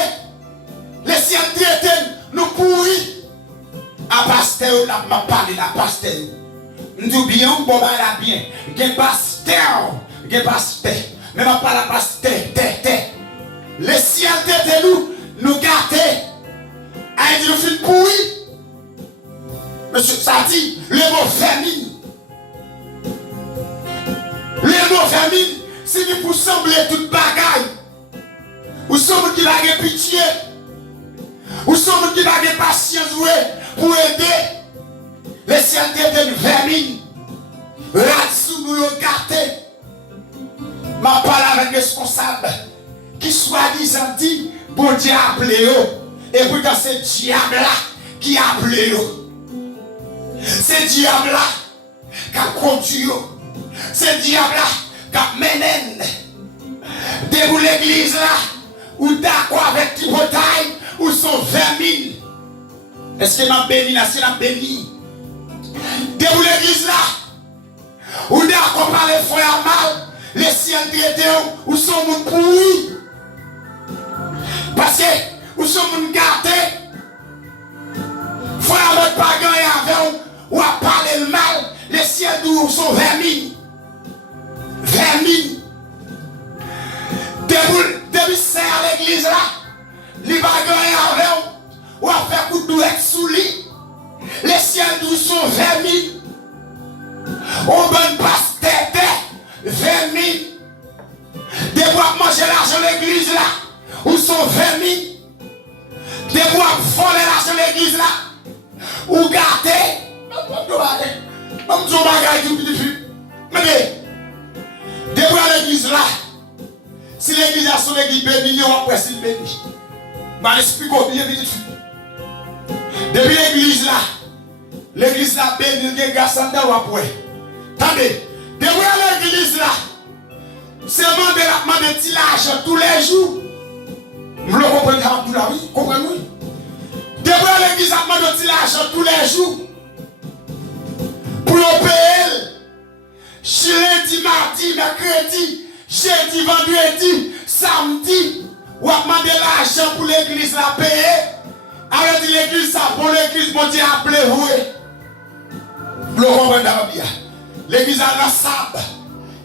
Le ciel traité, nous pourris. À pasteur, on n'a pas parlé à pasteur. Nous disons bien, bon, là bien. Il y a pasteur. Mais on parle à pasteur. Le ciel traité, nous gâté. Et nous fin pourris. Monsieur, ça dit, le mot famine. Le mot famine, c'est pour sembler toute bagaille. Ou sommes qui va avoir pitié. Ou sommes qui va avoir patience pour aider. Les ciels de famine. Ratsou nous gâté. Ma parole avec responsable. Qui soi-disant dit, bon Dieu a appelé eux. Et pourtant c'est diable là qui a appelé eux. C'est diable là qui a conduit. C'est diable là qui a mis l'église là, ou d'accord avec Tipotaille, ou sont 20 000. Est-ce que m'a béni là, c'est la béni? De vous l'église là, ou d'accord par les frères mal, les ciels traités, ou sont moun pourris. Parce que, ou sont moun gâtés, frère votre pas gagné avec ou à parler le mal, les ciels d'où sont 20 000. 20 000. Depuis c'est à l'église là, les bagailles avec ou à faire coup de douette sous lit. Les ciels d'où sont 20 000. On donne pas tête 20 000. Des bois manger l'argent de l'église là, où sont 20 000. Des bois voler l'argent de l'église là, ou garder. Même si on bagaille tout petit. Mais des bois à l'église là. Si l'église a son église bénie, on va presser le béni. Je l'explique bien vite. Depuis l'église là bénie, il y a des garçons qui sont après. Attendez, depuis l'église là, c'est demander de l'argent tous les jours. Vous le comprenez, oui? Comprenez-vous? Depuis l'église a demandé de l'argent tous les jours. Pour le payer. Lundi, mardi, mercredi. Jeudi, vendredi, samedi, ou a demandé l'argent pour l'église la payer. Alors l'église ça pour l'église, mon Dieu a appelé vous. Vous comprenez bien. L'église a la sable.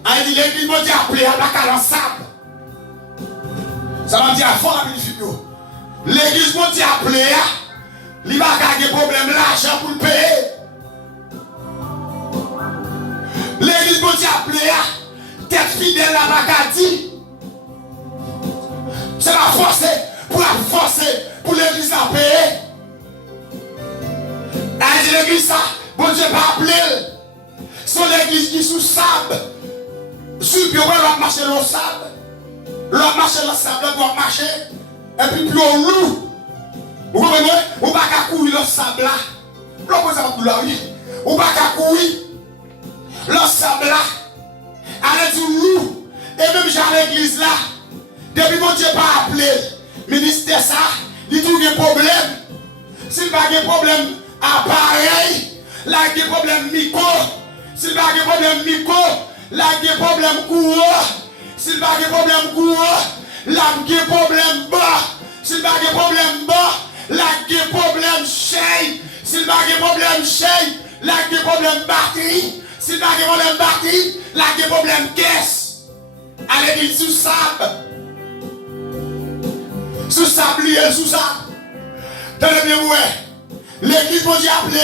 Elle dit l'église, mon Dieu a appelé à la sable. Ça m'a dit à fond la vidéo. L'église, mon Dieu a appelé, il va gagner problème l'argent pour le payer. L'église, mon Dieu a appelé, tête fidèle la bagadi. C'est la force pour l'église à payer. Elle dit l'église ça, bon Dieu pas appelé. C'est l'église qui sous sable. Sur le va marcher dans le sable. L'homme marche dans le sable, l'homme doit marcher. Et puis plus on loue. Vous comprenez? On ne va pas courir dans le sable là. L'homme va pas courir. On ne va pas courir. Le sable là. Allez du loup. Et même j'ai à l'église là. Depuis mon Dieu pas appelé. Ministère ça. Il trouve des problèmes. S'il va des problèmes appareil. Là il y a des problèmes micro. S'il va des problèmes micro. Là il y a des problèmes courant. S'il va des problèmes courant. Là il y a des problèmes bas. S'il va des problèmes bas. Là il y a des problèmes chaîne. S'il va des problèmes chaîne. Là il y a des problèmes batterie. S'il va des problèmes batterie. Là il y a des problèmes caisse. Allez dire sous sable. Sous sable, sous sable. Tenez bien, ouais. L'église, mon Dieu, appelé,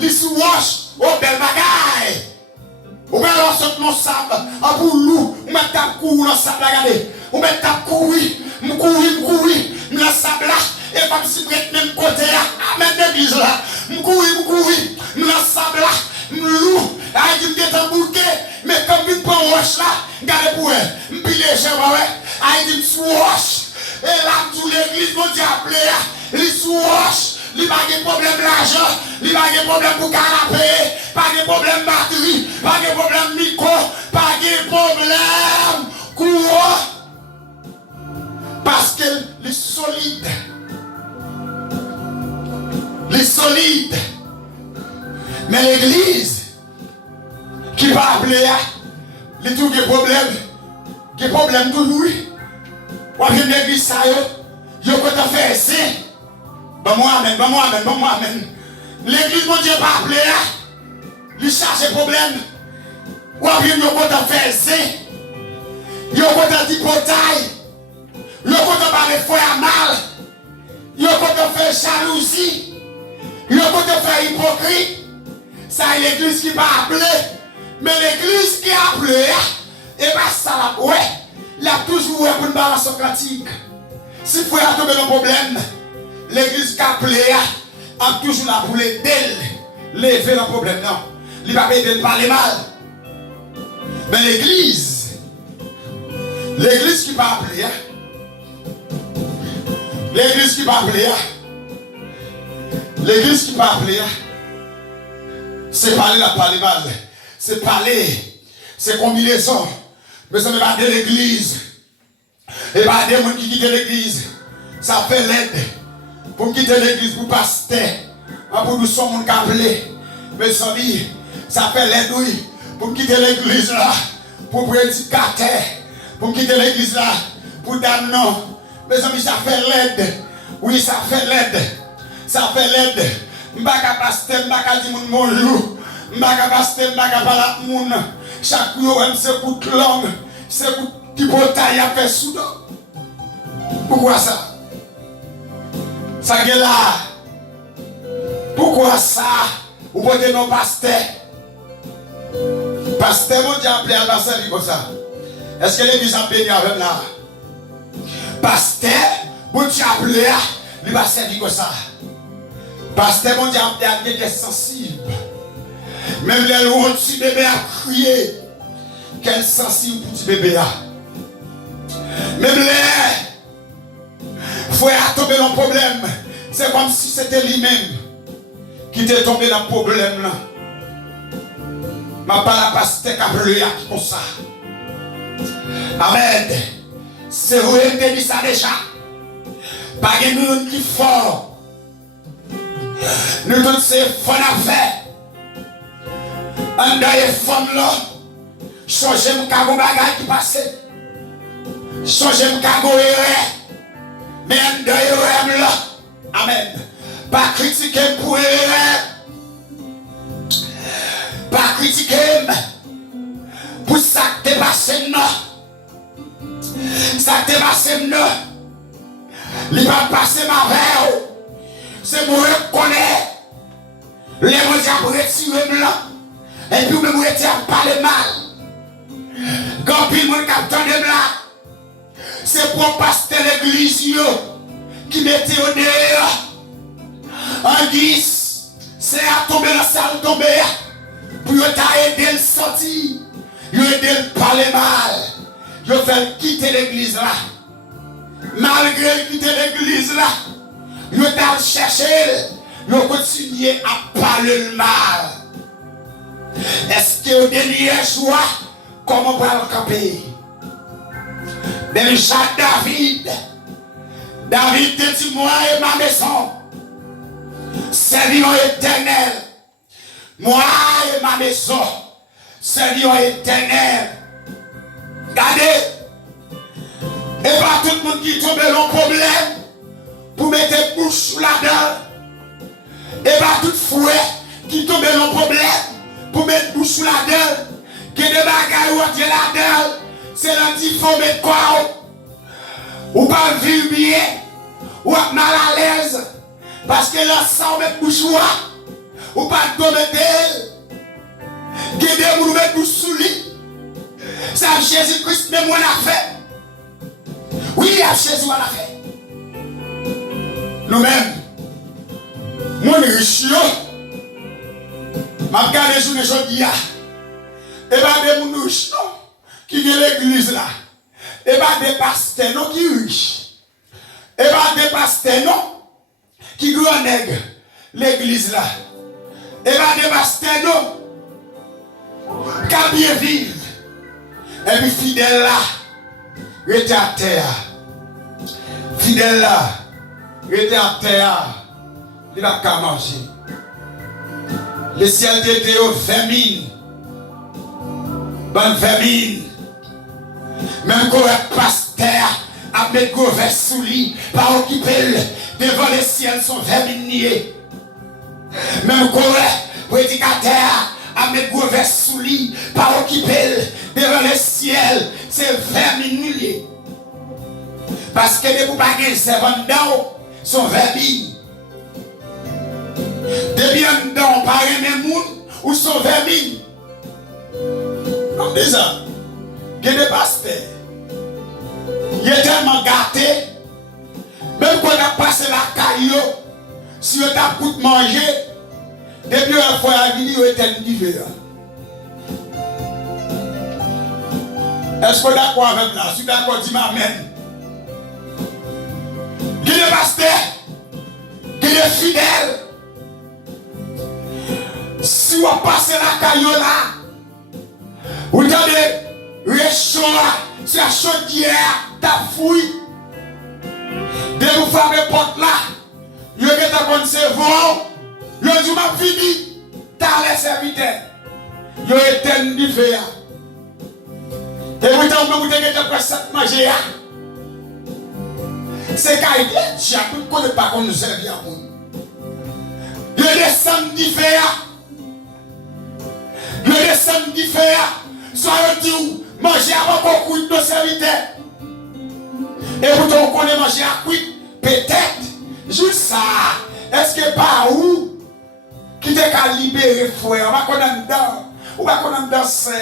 les sous-roches, au bel bagaille. Ou bien, on saute mon sable, à pour loup, on met ta couille dans le sable, regardez. On met ta couille, dans le sable là. Et comme si vous êtes même côté, amen, l'église là. M'couille, dans le sable là. M'lou, aïe, je me bouquet, mais comme une bonne roche là, regardez pour elle. M'pile, aïe, je me sous-roche. Et là, tout l'église, mon Dieu, appelé, les sous-roches. Il n'y a pas de problème d'argent, il n'y a pas de problème pour canapé, pas de problème batterie, pas de problème micro, pas de problème courant. Parce que les solides, mais l'église qui va appeler, il trouve des problèmes tout lui. Ou bien l'église, ça y est, il faire ça. Bon, amen. L'église, mon Dieu, pas appelé, il cherche des problèmes. Ou bien, il y a faire ça. Il y a des potailles. Il y a des frères mal. Il y a faire jalousie. Il y a faire hypocrite. Ça, c'est l'église qui va appeler. Mais l'église qui a appelé, et bien ça, ouais, il a toujours eu pour une balance quantique. Si le frère a tombé dans le problème, l'église qui a appelé a toujours là pour l'aider, lever le problème. Non, il va pas aider de parler mal. Mais l'église qui va appeler, c'est parler la parler mal. C'est parler, c'est combinaison. Mais ça ne va pas de l'église Et pas des gens qui quittent l'église. Ça fait l'aide. Pour quitter l'église, pour passer. Pour nous sommes appelés. Mes amis, ça fait l'aide, oui. Pour quitter l'église là. Pour prédicateur. Pour quitter l'église là. Pour damnant. Mes amis, ça fait l'aide. Oui, ça fait l'aide. Ça fait l'aide. M'baka pasteur, m'baka di moun bonjour. M'baka pasteur, m'baka parler moun. Chaque jour, c'est coup de langue. C'est coup de bataille à faire soudain. Pourquoi ça? Ça est là. Pourquoi ça? Vous portez nos pasteurs. Pasteur, mon Dieu, appelé à la servir comme ça. Est-ce que l'église a béni avec là? Pasteur, mon Dieu, appelé à lui va servir comme ça. Pasteur, mon Dieu, appelé à être sensible. Même les loups, petit bébé a crié. Quel sensible pour petit bébé là. Même les frères a tombé dans le problème. C'est comme si c'était lui-même qui était tombé dans le problème là. Ma parole pasteur qui a appelé comme ça. Amen. C'est vous qui dit ça déjà. Pas de nous qui fort. Nous tous ces fonds à faire. En d'ailleurs, femmes là, changer mon cargo bagage qui passe. Changer mon cargo erreur. Mais en d'ailleurs, là, amen. Pas critiquer pour erreur. Pas critiquer pour ça que t'es passé, non. Ça que t'es passé, non. Il va passer ma veille. C'est moi qui connais. Les gens qui ont retiré là. Et puis, même si tu parles mal, quand il y a des gens qui là, c'est pour passer l'église qui mettait au dehors. En guise, c'est à tomber dans la salle tomber. Pour t'aider le sortir, aider le parler mal. Je vais quitter l'église là. Malgré quitter l'église là, je vais chercher, je continue à parler le mal. Est-ce que au dernier choix, comment on va le camper? Déjà David te dit moi et ma maison, serviront éternel. Moi et ma maison, serviront éternel. Regardez, et pas tout le monde qui tombe dans le problème pour mettre bouche sous la dent. Et pas tout fouet qui tombe dans le problème pour mettre bouche sous la dent. Que des bagailles ou entre la dent, c'est l'anti faut mettre quoi? Ou pas vivre bien, ou être mal à l'aise, parce que là, ça met bouche ou pas tomber d'elle. Que des gens mettent bouche sous lui. Ça, Jésus-Christ, même on a fait. Oui, à Jésus, on a fait. Nous-mêmes, mon riche, ma regarde les journées aujourd'hui, et bien des gens riches qui viennent à l'église là, et bien des pasteurs non qui riches, et bien des pasteurs non qui grand nègre l'église là, et bien des pasteurs non qui bien vivre, et puis fidèle là, rester à terre, fidèle là, rester à terre, il n'a qu'à manger. Le ciel était au famine. Bonne famine. Même quand le pasteur a mis le sous lui, pas occuper devant le ciel son faminier. Même quand le prédicateur a mis le sous lui, pas occuper devant le ciel c'est faminier. Parce que les boubagues servent dans son famille. Depuis un don, par un monde ou son famille. Comme déjà, il y a des pasteurs. Il est tellement gâté. Même quand on a passé la caillou, si on a pu manger, depuis la fois à venir, il est différent. Est-ce que vous êtes d'accord avec là? Si vous êtes d'accord, dis-moi amen. Il y a des pasteurs, il y a des fidèles. Si vous passez la caillou là, vous entendez réchaud, c'est la chaudière, ta fouille. Dès que vous fermez la porte là, vous avez un cerveau, vous avez dit, ma fini, t'as les serviteurs. Vous avez été du feu. Et vous avez été presque manger. C'est quand il est, je ne connais pas qu'on nous servir à vous. Vous descendez du feu. Vous descendez du feu. Soit dit, manger avant qu'on couille nos serviteurs. Et vous connaissez manger à couille. Peut-être, juste ça, est-ce que par où qui te qu'à libérer frère, on va connaître dedans, on va connaître dans ça,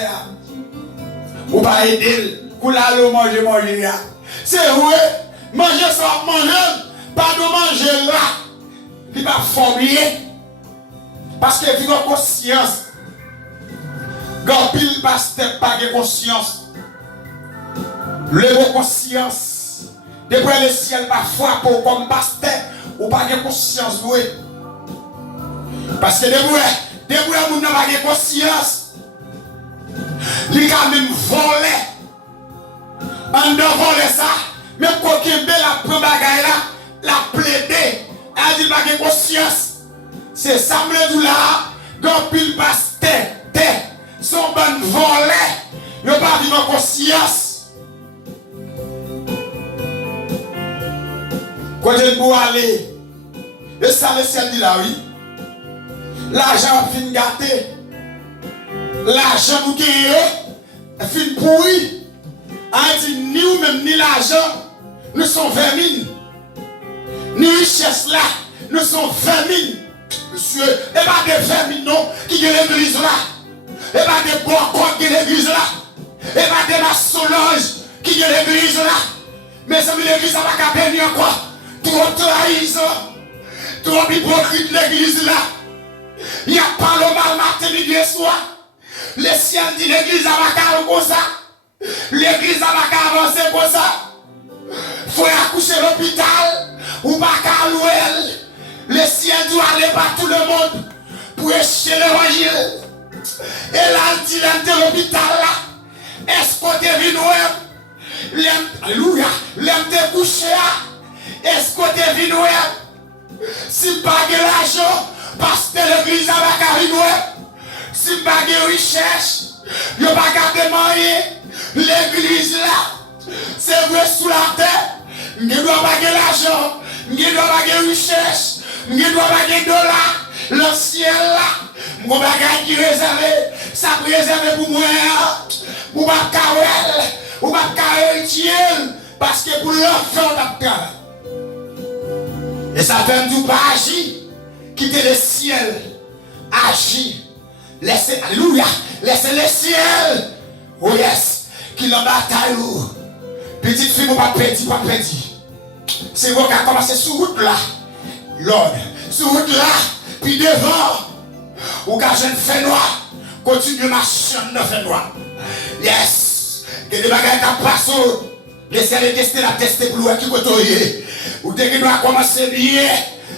on va aider, pour aller manger, c'est vrai, manger ça, manger, pas de manger là, il va former, parce que il a conscience, quand il passe pas de conscience, le conscience. Depuis le ciel parfois pour comme pasteur ou pas de conscience oui. Parce que depuis on n'a pas de conscience. Il a même volé. En devant voler ça, même quand il la première bagaille là, la plaider, elle dit pas de conscience. C'est ça me dit là, quand il pasteur, son bon volé, il n'a pas de conscience. Quand vous aller, et ça le ciel dit là, oui. L'argent fin gâté. L'argent nous gagne, fin pourri. On dit ni ou même ni l'argent, nous sommes 20 000. Ni richesse là, nous sommes 20 000. Monsieur, et pas de 20 000 non, qui gagne l'église là. Et pas de bois qui gagne l'église là. Et pas de ma Solange qui gagne l'église là. Mais amis, l'église ça va pas bénir encore. Trop trahison, trop hypocrite l'église là. Il n'y a pas le mal matin midi et soir. Le ciel dit l'église a pas comme ça. L'église a pas avancer comme ça. Faut accoucher l'hôpital ou pas qu'à louer. Le ciel doit aller par tout le monde pour échouer l'évangile. Et là, il dit l'hôpital là. Est-ce qu'on devine ouais? Alléluia. L'homme couché là. Est-ce que tu es venu? Si pas de l'argent, parce que l'église n'a pas de si pas de richesse, il n'y a pas de moyen. L'église là, c'est vrai sous la terre. Il ne doit pas de l'argent, il ne doit pas de richesse, il ne doit pas de dollars. Le ciel là, mon bagage qui est réservé, ça préserve pour moi, pour ma carrière, pour ma carrière, parce que pour l'enfant d'Abdallah. Et ça fait tout pas agir. Quitter le ciel. Agir. Laissez, alléluia. Laissez le ciel. Oh yes. Qui l'en bataille. Petite fille, pas petit, pas petit. C'est vous qui a commencé sur route là. Lord. Sur route là. Puis devant. Ou quand je ne fais noir. Continue ma chaîne de fait noir. Yes. Que des bagages qui passent. Laissez les tester la tester pour qui côtoyer. Ou dès que nous avons commencé bien,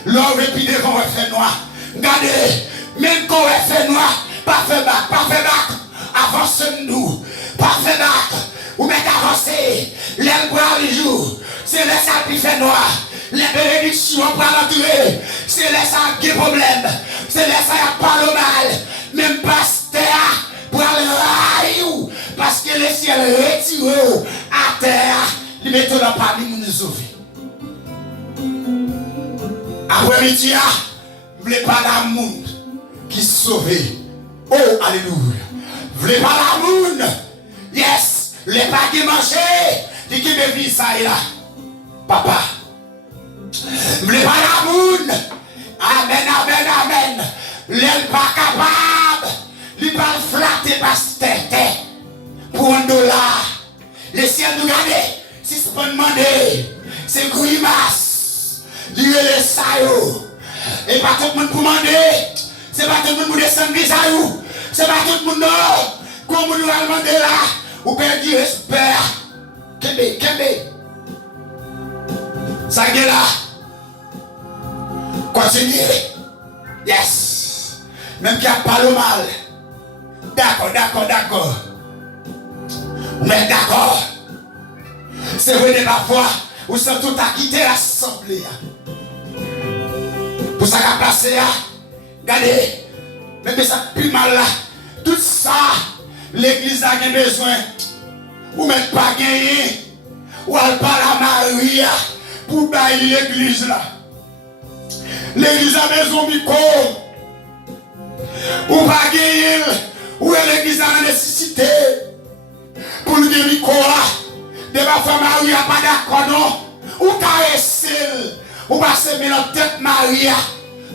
l'homme et puis devant on fait noir. Regardez, même quand on fait noir, pas fait bac, avancez-nous, pas fait bac, ou même avancer, l'aile bras les jours, c'est les ça qui fait noir, les bénédictions pour l'entrée, c'est les ça qui est problème, c'est les ça qui pas le mal, même pasteur pour aller railler, parce que le ciel retiré à terre, il met tout dans parmi nous sauver. Après-midi, vous ne voulez pas l'amour qui sauve. Oh, alléluia. Vous ne voulez pas l'amour. Yes. Vous ne voulez pas qui manger. Qui bébé ça et là. Papa. Vous ne voulez pas l'amour. Amen, amen, amen. Vous n'êtes pas capable. Vous ne pas flatter par terre. Pour $1. Le ciel nous garde. Si ce qu'on demande, c'est grimace. Lui les saillots. Et pas tout le monde pour demander. C'est pas tout le monde pour descendre des saillots. C'est pas tout le monde comme nous allons demander là. Ou perdre respect. Kembe. Ça y est là. Continuez. Yes. Même qui a pas le mal. D'accord. Mais d'accord. C'est vrai de parfois, où sont tout à quitter l'assemblée. Pour ça qu'a passé là, regardez, mais ça plus mal là. Tout ça, l'église a besoin. Ou même pas gagner. Ou elle pas la Marie pour bailler l'église là. L'église a besoin de micro. Ou pas gagner. Ou l'église a la nécessité. Pour le micro là. De ma femme Marie a pas d'accord non. Ou caresser. Ou passer dans tête Maria.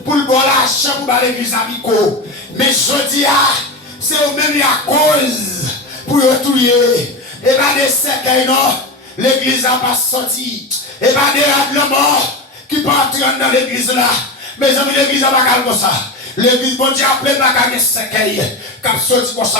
Pour le bon l'argent pour l'église à micro. Mais je dis c'est au même la cause. Pour retrouver. Et pas des cercueils non. L'église n'a pas sorti. Et pas des règlements qui peuvent entrer dans l'église là. Mes amis, l'église n'a pas comme ça. L'église, bon Dieu, appelé pas gagner cercueil. Qui a sorti comme ça.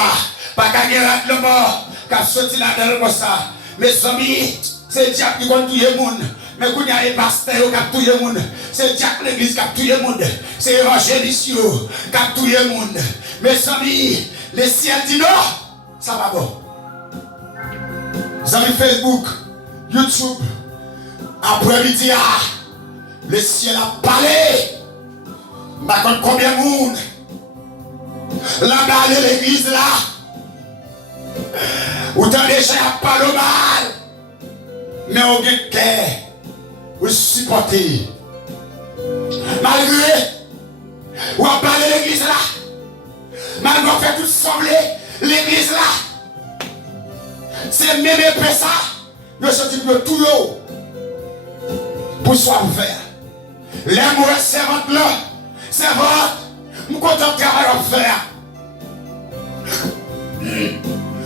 Pas gagner règlement. Qui a sorti là-dedans comme ça. Mes amis, c'est le diable qui compte tout le monde. Mais quand il y a des pasteurs qui ont tout le monde. C'est le diable l'église qui a tout le monde. C'est l'évangéliste qui a tout le monde. Mes amis, le ciel dit non. Ça va bon. Mes amis Facebook, YouTube, après-midi, le ciel a parlé. Par contre, combien de monde? Là-bas, l'église là. Autant déjà pas le mal. Mais on a un cœur. Vous supportez. Malgré. On a parlé l'église là. Malgré on fait tout sembler l'église là. C'est même épée ça. Nous sommes de tout l'eau. Pour soit ouvert. Les mauvais servantes là. Servantes. Nous comptons de travail à faire.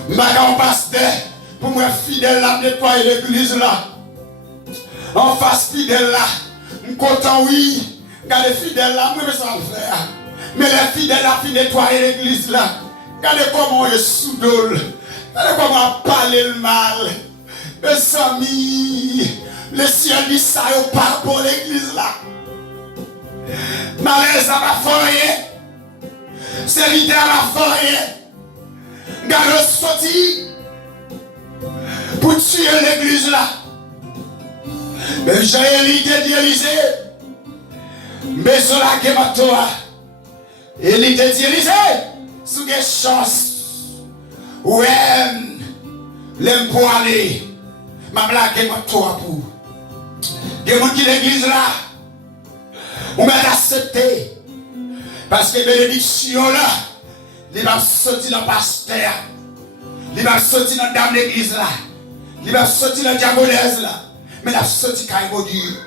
Madame pasteur. Pour moi fidèle là. Nettoyer l'église là. En face fidèle là. Nous comptons oui. Regardez fidèle là. Moi je vais faire. Mais les fidèles là. Fi nettoyer l'église là. Regardez comment on est soudol. Regardez comment on parle le mal. Mes amis, le ciel dit ça au pas pour l'église là. Malaise ça va faire. C'est l'idée à la faire. Garde sorti pour tuer l'église là. Mais j'ai l'idée d'Élysée. Mais cela qui m'a toi. Et l'idée d'Élysée. Sous des chances. Ouais. L'aime pour aller. Ma blague est toi pour. Des gens qui l'église là. On m'a accepté. Parce que bénédiction là. Il va sortir dans le pasteur. Il va sortir dans la dame l'église là. Il va sortir dans la diabolaise là. Mais il va sortir quand il Dieu.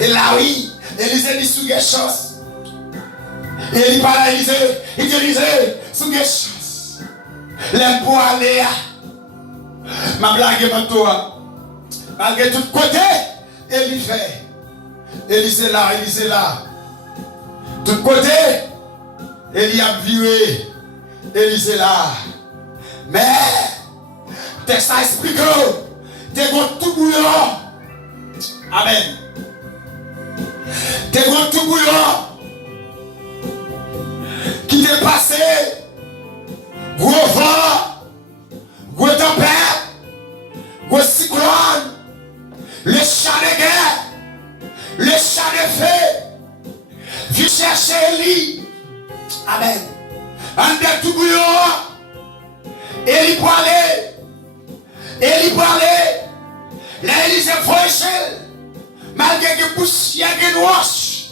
Et là oui. Élisée dit sous des chances. Et il parle à Élisée. Il dit Élisée, sous des chances. L'aime pour aller. Ma blague est toi. Malgré tout côté, Élie fait. Élisée là, Élisée là. Tout côté, Élie a viré. Élisée là. Mais, texte a expliqué. T'es tout bouillon. Amen. T'es tout bouillon. Qui t'est passé. Gros vent. Gros tempête. Gros cyclone. Le chat de guerre. Le chat de feu. Viens chercher Élie. Amen. En de tout bouillon. Élie parlait. Élie parlait. Là, Élie s'est fauché. Malgré que poussière et roche.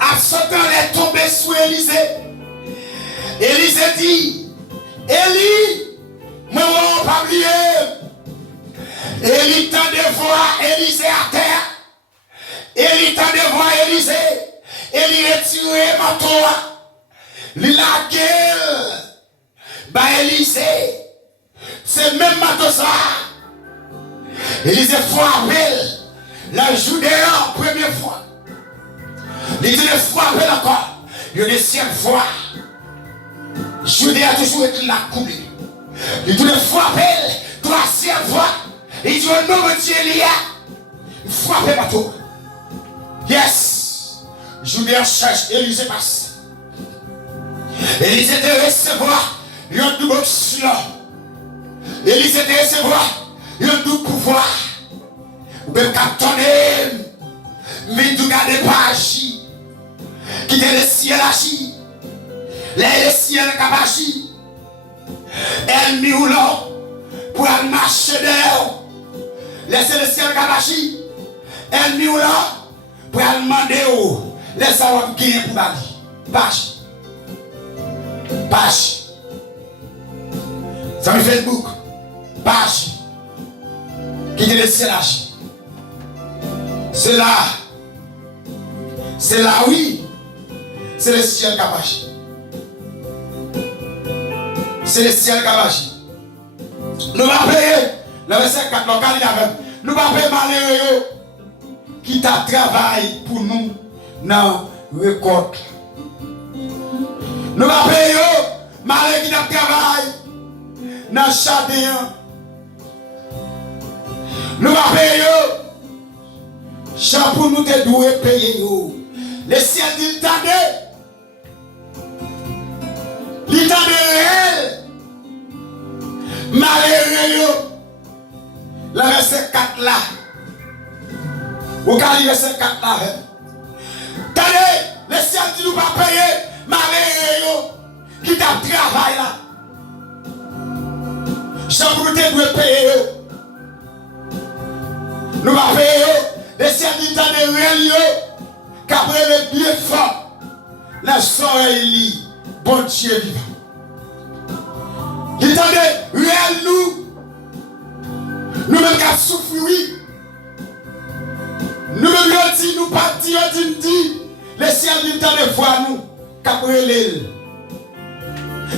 Absolument est tombé sous Élisée. Élisée dit, Élie, moi on pas oublier. Élie tend de voir Élisée à terre. Élie tend de voir Élisée. Élie retiré manteau. Il a gueule. Bah Élisée. C'est même manteau ça. Élisée frappé. La Judée première fois. Il dit frappé encore. Une deuxième fois. Judée a toujours été la coulée. Il dit frappé. Troisième fois. Il dit au nom de Dieu Elia. Frappé bateau. Yes. Judée cherche. Élisée passe. Élisée de recevoir. Il y a une double option. Élie était recevoir un doux pouvoir. Ou même captonner, mais tout garder pas agi. Quitter le ciel agi. Le ciel cap agi. Elle mis ou là pour aller marcher dehors. Laissez le ciel cap agi. Elle mis ou là pour aller demander où. Laissez avoir gagner pour Bali. Page. Page. Ça me fait Facebook. Page. Quitter le ciel agi. C'est là. C'est là, oui. C'est le ciel qui a marché. C'est le ciel qui a marché. Nous va payer. Le verset 4, nous va payer malheureux qui t'a travaillé pour nous dans le récolte. Nous va payer malheureux qui t'a travaillé dans le jardin. Nous va payer. Chant pour nous te douer payer. Le ciel dit tendez. Il tendez réel. Malheureux. Le verset 4 là. Vous avez le verset 4 là. Tendez. Le ciel dit nous pas payer. Malheureux. Qui t'a travaillé là. Chant pour nous te douer payer. Nous va payer. Les ciel dit dans les réels, qu'après le bien fort, la soirée, bon Dieu vivant. Il dans les réels, nous-mêmes qui souffrons, nous-mêmes qui nous partis, les ciel dit dans les voies, nous, qu'après l'île.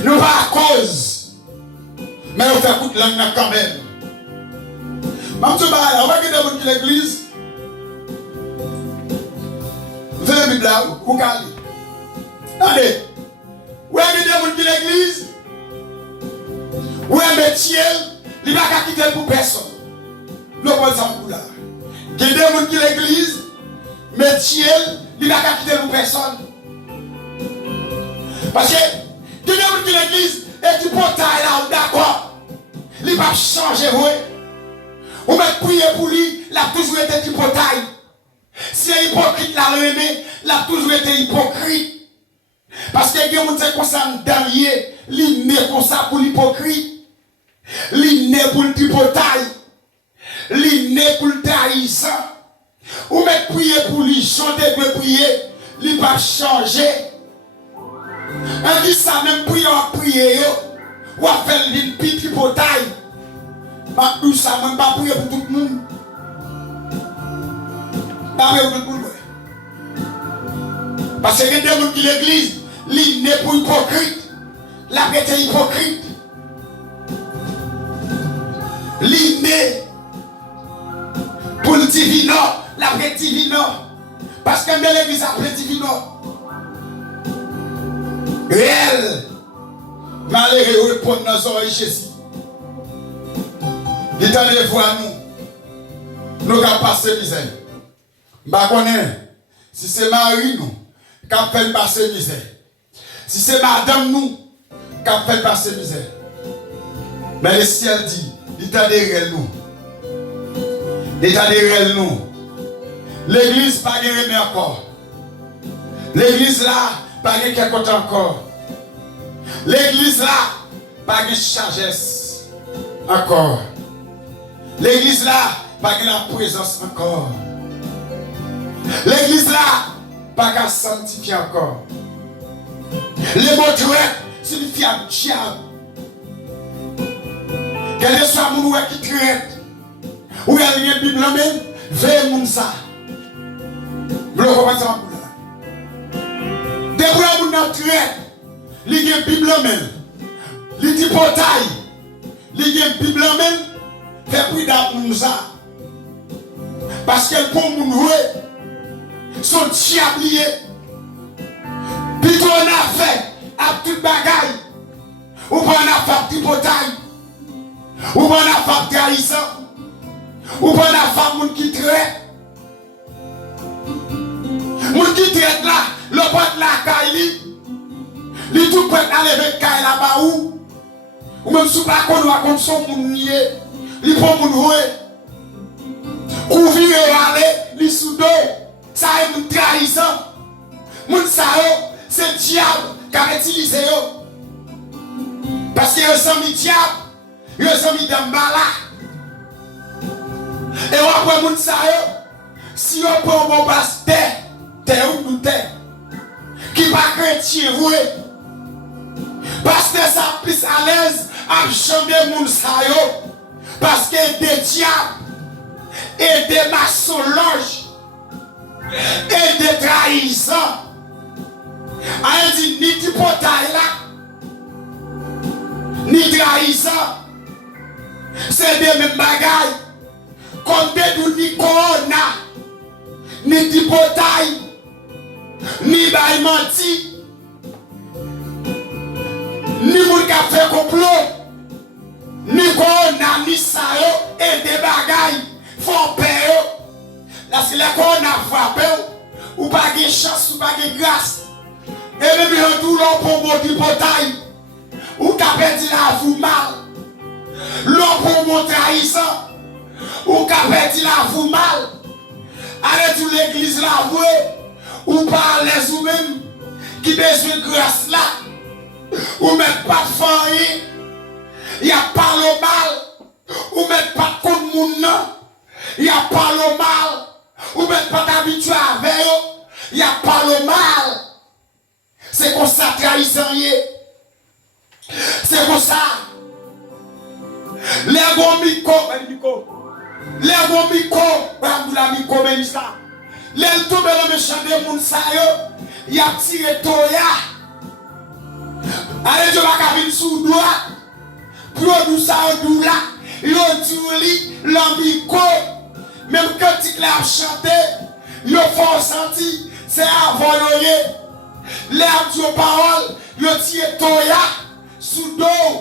Nous pas à cause, mais on fait coup de langue quand même. Mamtou Baye, on va quitter l'église. Venez la Bible là, vous calez. Attendez. Où est-ce que vous êtes l'église? Où est le métier? Il ne va pas quitter pour personne. Nous prenons ça pour là. Il y a des gens qui l'église, métier, il ne va pas quitter pour personne. Parce que il y a des gens qui l'église, et qui portail là, d'accord. Il ne va pas changer, oui. Ou même prier pour lui, il a toujours été du portail. Si un hypocrite l'a aimé, il a toujours été hypocrite. Parce que Dieu nous dit qu'on s'en derrière, il n'est comme ça pour l'hypocrite. Il n'est pour le portail. Il n'est pour le trahissant. Ou même prier pour lui, chanter pour prier, il va changer. On dit ça même prier, ou à faire une petite portail. Mais ça même pas prier pour tout le monde. Parce que les gens qui l'église, il n'est pas hypocrite. La bête est hypocrite. Il n'est pour le divino, la bête divino. Parce que dans l'église, appelé divino. Réel. Malheureux pour nos oreilles Jésus. Il est allé voir nous. Nous avons passé misère. Bah connaît si c'est Marie nous qui a fait passer misère. Si c'est madame nous qui a fait passer misère. Mais le ciel dit, il t'a derrière nous. Il t'a derrière nous. L'église pas gagné encore. L'église là pas gagné quelque chose encore. L'église là pas gagné sagesse encore. L'église là pas gagné la présence encore. L'église là, pas qu'à sanctifier encore. Les mots traite signifient un diable. Quel que soit mon qui traite, ou il y a une Bible même, veille mon ça. Vous le comprenez ça? Dès que vous traite, il y a une Bible même. Il dit portail, il y a une Bible même, fait plus d'abord ça. Parce que pour mon son diablier. Plutôt on a fait à toute bagaille. Ou pas on a fait petit portail. Ou pas on a fait trahissant. Ou pas on a fait moun qui traite. Moun qui traite là, le pote là, Kaili. Li tout prêt à lever Kaili là-bas où. Ou même si pas qu'on doit comme son moun nier, li prend moun jouer. Couvrir aller, li soudo, ça est une trahison. Moun sa yo, c'est diable qui a utilisé yo. Parce que yo sont mi diable, yo sont mi dambala. Et après moun sa yo, si yo prend mon pasteur, t'es ou nous t'es, qui va chrétien voué, pasteur ça plus à l'aise à changer moun sa yo, parce que des diables et des mensonges et des trahisons. A dit ni du portail là, ni trahison. C'est des mêmes bagailles. Comme des ni corona, ni du portail, ni bail menti, ni moun ka fait complot, ni corona, ni ça et des bagailles font peur. Là c'est là qu'on a frappé ou pas de chance ou pas de grâce. Et même tout l'on pour du portail ou qu'a perdu la vous mal. L'on pour mon trahison ou qu'a perdu la vous mal. Allez tout l'église la vous ou pas les ou même qui besoin de grâce là ou même pas de faille. Il y a pas le mal ou même pas de contre moun nan. Il y a pas le mal ou même pas d'habitude avec eux. Il n'y a pas le mal. C'est comme ça trahison. C'est comme ça. Les bons micro. Les bons micro. Les tombent dans le méchant de moun sa yo. Il a tiré toya. Allez, je vais venir sous droit. Produit ça au là. Il a dit l'ambico. Même quand il a chanté, il a senti, c'est avant yoye. L'air de parole, il a tiré toya sous dos.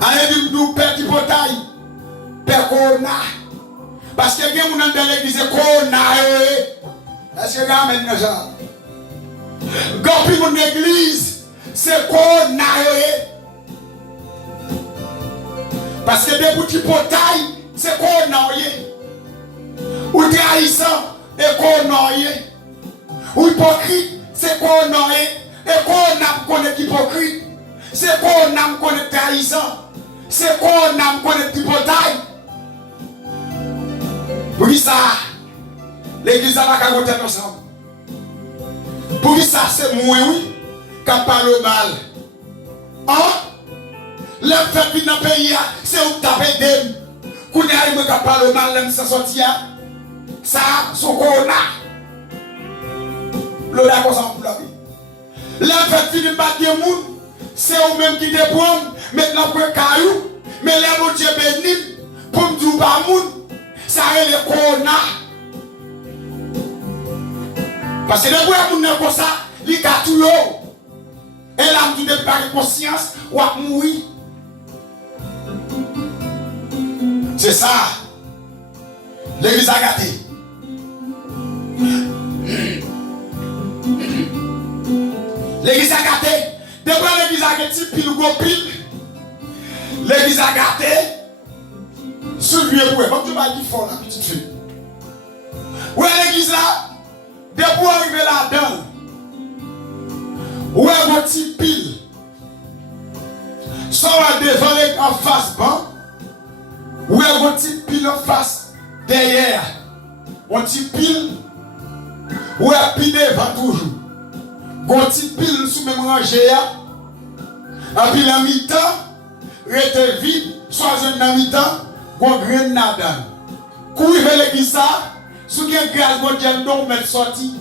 Allez, nous petit portail, père Corona. Parce que quelqu'un dans l'église, Corona. Est-ce que vous avez ça? Quand vous dans l'église, c'est Corona. Parce que des petits portails, c'est Corona. Ou trahissant, et Corona. Ou hypocrite, c'est Corona. Et Corona connaît hypocrite. C'est Corona connaît trahissant. C'est Corona connaît petit portail. Pour qui ça? L'église n'a pas voter ensemble. Pour qui ça c'est moi oui qui parle mal. Hein? Le fait que dans le pays, c'est où tu as fait qu'on arrive à parler mal, même sans sortir. Ça, c'est corona. Le lac on s'en fout la vie. Le fait que tu pas de monde, c'est eux même qui te prennent, maintenant pour caillou. Mais les mots Dieu béni, pour me dire pas monde, ça est le corona. Parce que les gens qui sont comme ça, ils ont tout l'eau. Et là, tu n'as pas de conscience, ou à mourir. C'est ça. L'église a gâté. L'église a gâté. Depuis l'église a gâté, pile ou go pile. L'église a gâté. Celui est pour comme tu m'as dit fort, la petite fille. Où est l'église là? Depuis arriver là-dedans. Où est mon petit pile? Soit devant en face banc. Où est mon petit pile en face derrière? Mon petit pile. Où est pile devant toujours? Mon petit pile sous même rangée. Et puis la mi-temps, reste vide, soit un mi-temps, mon grenade. Courir vers l'église, sous quel grâce, mon Dieu, non, mais sorti.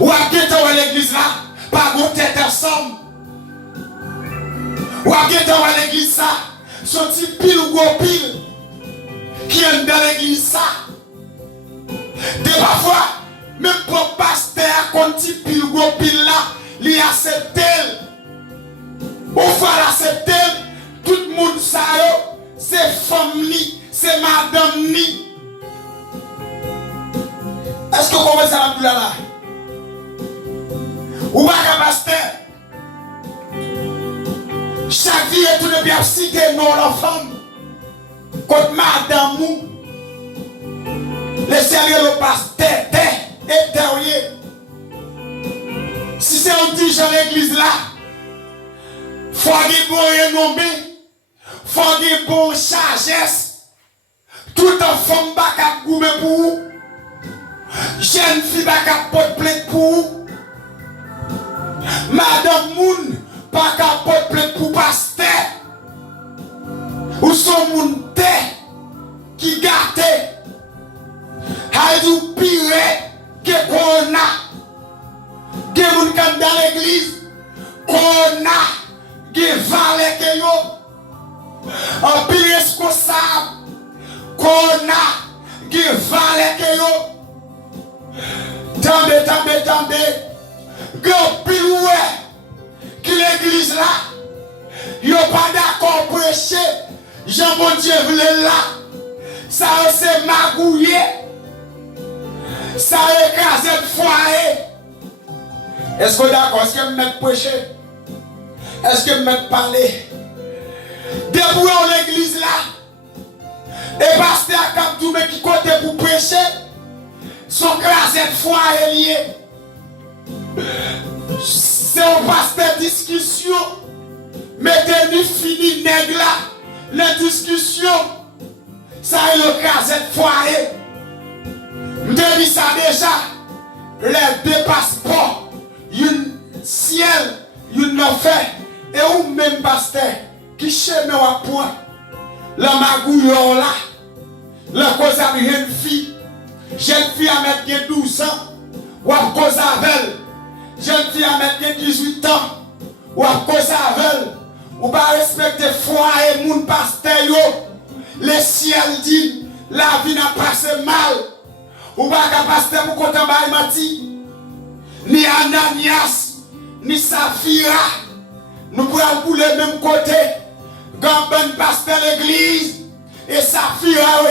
Ou à l'église là, pas mon tête ensemble. Ou à l'église ça, sorti pile ou gros pile, qui est dans l'église ça. De parfois, même pour pasteur, quand il pile ou gros pile là, il accepte. Au fois l'accepter, tout le monde ça, c'est femme ni, c'est madame ni. Est-ce que vous comprenez ça là? Ou pas pasteur? puis à citer non la femme. Contre madame mou. Le ciel le passe terre et derrière. Si c'est un petit dans l'église là, faut qu'il bon renommé, faut qu'il bon sagesse. Tout en femme pas cap goûter pour vous. Jeune fille pas cap porte plainte pour vous. Madame Moun pas cap porte plainte pour pasteur. Ou son moun qui gâte. Aïe du pire que qu'on a. Que moun kan dans l'église. Qu'on a. Que valait que yo. En pire responsable. Qu'on a. Que valait que yo. Tendez. Grand pire ouais. Qui l'église là. Yo pas d'accord pour prêcher. Jean bon Dieu voulait là. Ça c'est magouillé. Ça écrase le foyer. Est-ce que d'accord? Est-ce que vous m'êtes prêcher? Est-ce que vous m'êtes parler? Debout en l'église là. Et pasteur Kapdou qui côté pour prêcher. Son crasé de foyer lié. C'est un pasteur discussion. Mettez-nous fini nègre là. La discussion. Ça est le crasé de foyer. Je dis ça déjà. Les deux passeports. Une ciel, une enfer. Et ou même pasteur qui chemin à point. La magouillon là. La cause à une fille. Jeune fille à mettre 12 ans. Ou à cause avec. Jeune fille à mettre 18 ans. Ou à cause avec. Ou pas respecter foi et moun pasteur yo. Le ciel dit la vie n'a passé mal. Ou pas qu'à pasteur pour côté bail mati. Ni Ananias, ni Safira. Nous pourrons bouler le même côté. Gamben pasteur l'église. Et Safira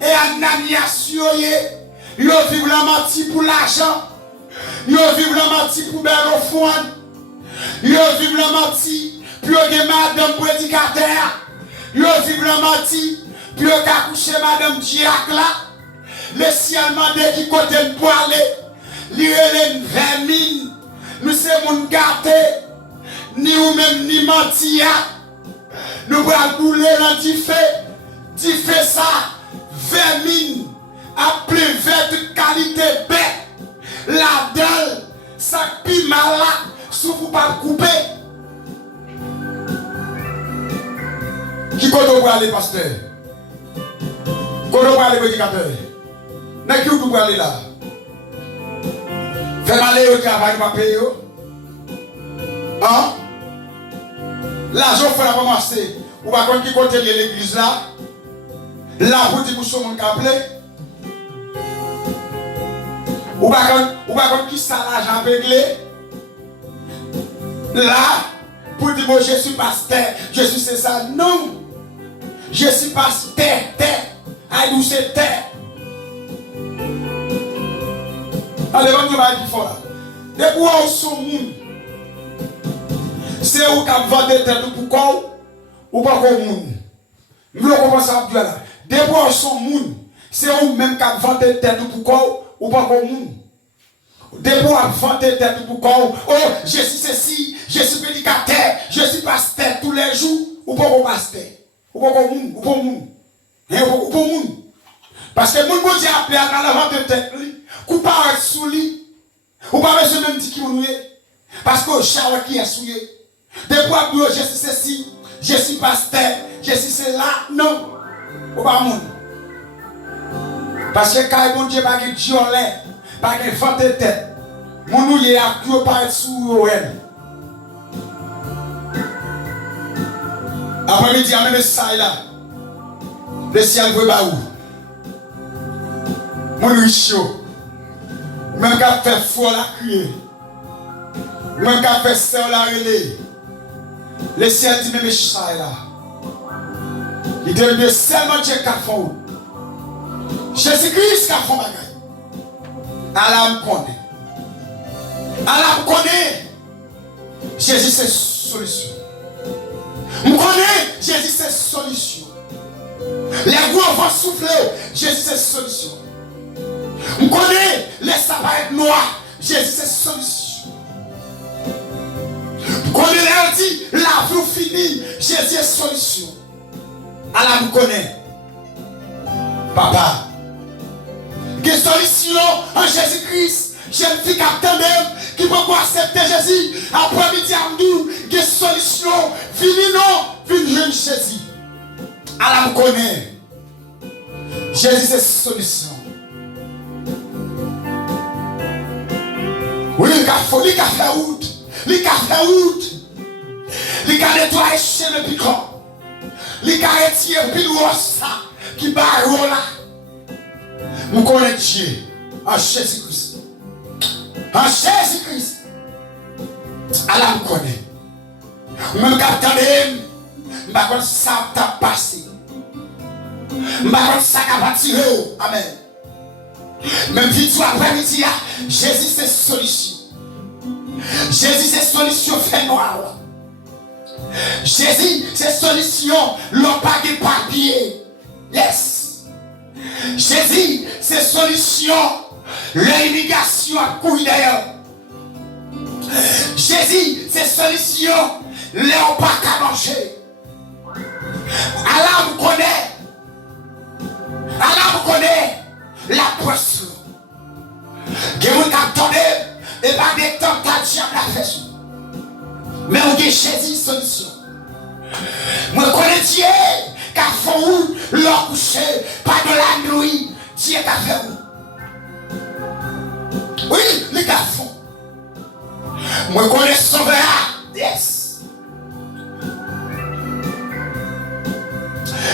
et Ananias yo vivent la mati pour l'argent. Yo vivent la mati pour Berofouane. Yo vivent la mati pour madame prédicateur. Yo vivent la mati pour coucher madame Diak là. Le ciel m'a dit qui côté pour aller. L'irélène vermine. Nous sommes mon gâté. Ni ou même ni mentia. Nous allons bouler dans du fait. Du fait ça. Vermine. Appelé vert de qualité bête. La dalle. Ça pi malade. Sous vous pas couper. Qui côté pour aller, pasteur? Côté pour aller, prédicateur? N'est-ce que vous pouvez aller là? Faites aller au travail, pas payer. Hein? L'argent fait la commencer. Ou pas qu'on qui côté l'église là? Là, pour dire que vous mon câblé. Ou pas qu'on qui ça l'argent réglé? Là, pour dire que je suis pasteur, je suis c'est ça. Non! Je suis pasteur, aïe, où c'est terre. Allez, on va dire fort là. Depuis où on son monde, c'est où qu'on vend des têtes pour quoi ou pas comme monde. Nous le commençons à dire là. Depuis où on son monde, c'est où même qu'on vend des têtes pour quoi ou pas comme monde. Depuis où on vend des têtes pour quoi. Oh, je suis ceci, je suis prédicateur, je suis pasteur tous les jours ou pas comme pasteur. Ou pas comme monde, ou pas monde. Ou pas monde. Parce que mon Dieu a appelé à la vente de tête. Ou pas être sous lui. Ou pas être même dit qui nous est. Parce que le chat qui est souillé. Depuis que je suis ceci, je suis pasteur, je suis cela. Non. Ou pas monde. Parce que quand mon Dieu n'a pas de violet, pas de vente de tête. Mon nous y a tout pas être sous elle. Après-midi, à même ça là. Le ciel veut pas où. Mon riche. Même qu'à faire fort la crier. Même qu'à faire ça la relais. Le ciel dit même ça là. Il dit bien seulement Dieu qu'a fait. Jésus-Christ qu'a fait bagaille. Allah me connaît. Allah me connaît. Jésus c'est solution. Je connais, Jésus c'est solution. Les gros vont souffler, Jésus c'est solution. Je connais les sabbats noirs, Jésus c'est solution. Je connais les dit, la vie finie, Jésus est solution. Allah me connaît. Papa, quelle solution en Jésus-Christ? Jeune fille captain même qui peut accepter Jésus après midi à nous, quelle solution? Fini non, fini jeune Jésus. Allah me connaît. Jésus c'est solution. Oui, il a fait route. Il a fait route. Il a nettoyé chez le piquant. Il a retiré pile ça qui barre là. Nous connaissons Dieu en Jésus-Christ. En Jésus-Christ. Allah me connaît. Même quand je ne sais ça t'a passé. Je ne sais pas ça va tirer. Amen. Même si après-midi, Jésus c'est solution. Jésus c'est solution fait noir. Jésus c'est solution l'on pas de papier. Yes. Jésus c'est solution l'immigration à couille d'ailleurs. Jésus c'est solution l'on pas qu'à manger. Allah vous connaît. Allah vous connaît la poisson. Que vous attendez et pas des tentations à la fête. Mais on dit Jésus solution. Moi connais Dieu qui a fait où leur coucher, pas de la nuit. Dieu qui a fait où? Oui, les gars font. Moi connais Sauveur. Yes.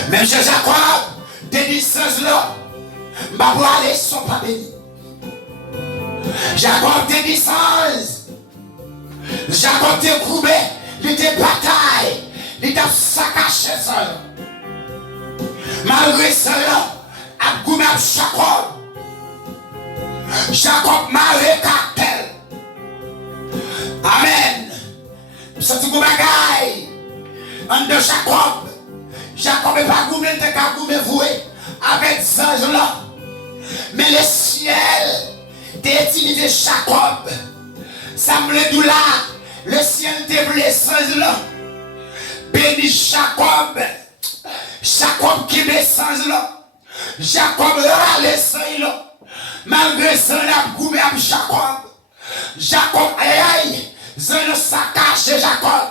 Même chez Jacob, des distances là, ma voix les sont pas bénis. Jacob des distances. Jacob était courbé, il était bataille, il était saccagé seul. Malgré cela, à goumé à Jacob. Jacob m'a récapté. Amen. C'est tout bagaille. En de Jacob. Jacob n'est pas goumé, il était qu'à goumé voué avec ces anges-là. Mais le ciel t'a utilisé Jacob. Ça me le dit là, le ciel t'a blessé là. Béni Jacob. Jacob qui descend là. Jacob râle là. Malgré ça, il a goumé à Jacob. Jacob, aïe aïe, c'est le saccage Jacob.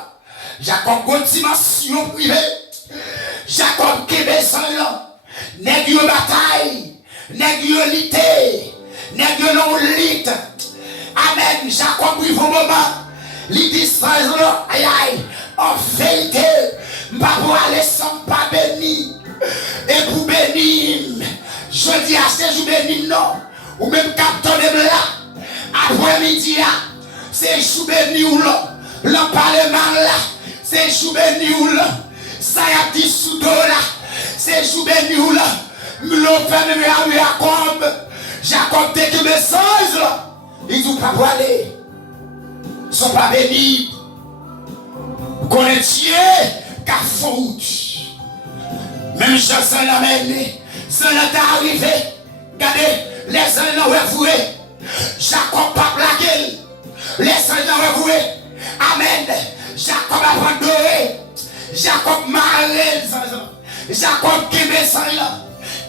Jacob, bonne dimension privée. Jacob qui descend là. Nèg yo bataille. Nèg yo lité. Nèg yo non lit. Amen. Jacob vit au moment. Il dit ça là. Aïe aïe. En vérité, m'pa pour aller sans pas béni. Et pour bénir, je dis à ces jours bénis non. Ou même capteur de là. Après-midi, c'est jour béni ou là. Le parlement là. C'est jour béni ou là. Ça y a dit sous dos là. C'est jour béni ou là. L'on fait même à Jacob. Jacob dès que message là. Ils n'ont pas pour aller. Ils ne sont pas bénis. Vous connaissez Dieu qui a faute. Même si ça l'a mené. Ça l'a arrivé. Regardez, les uns l'ont avoué. Jacob pas plaqué. Les uns l'ont avoué. Amen. Jacob a abandonné. Jacob marre. Jacob qui met ça là.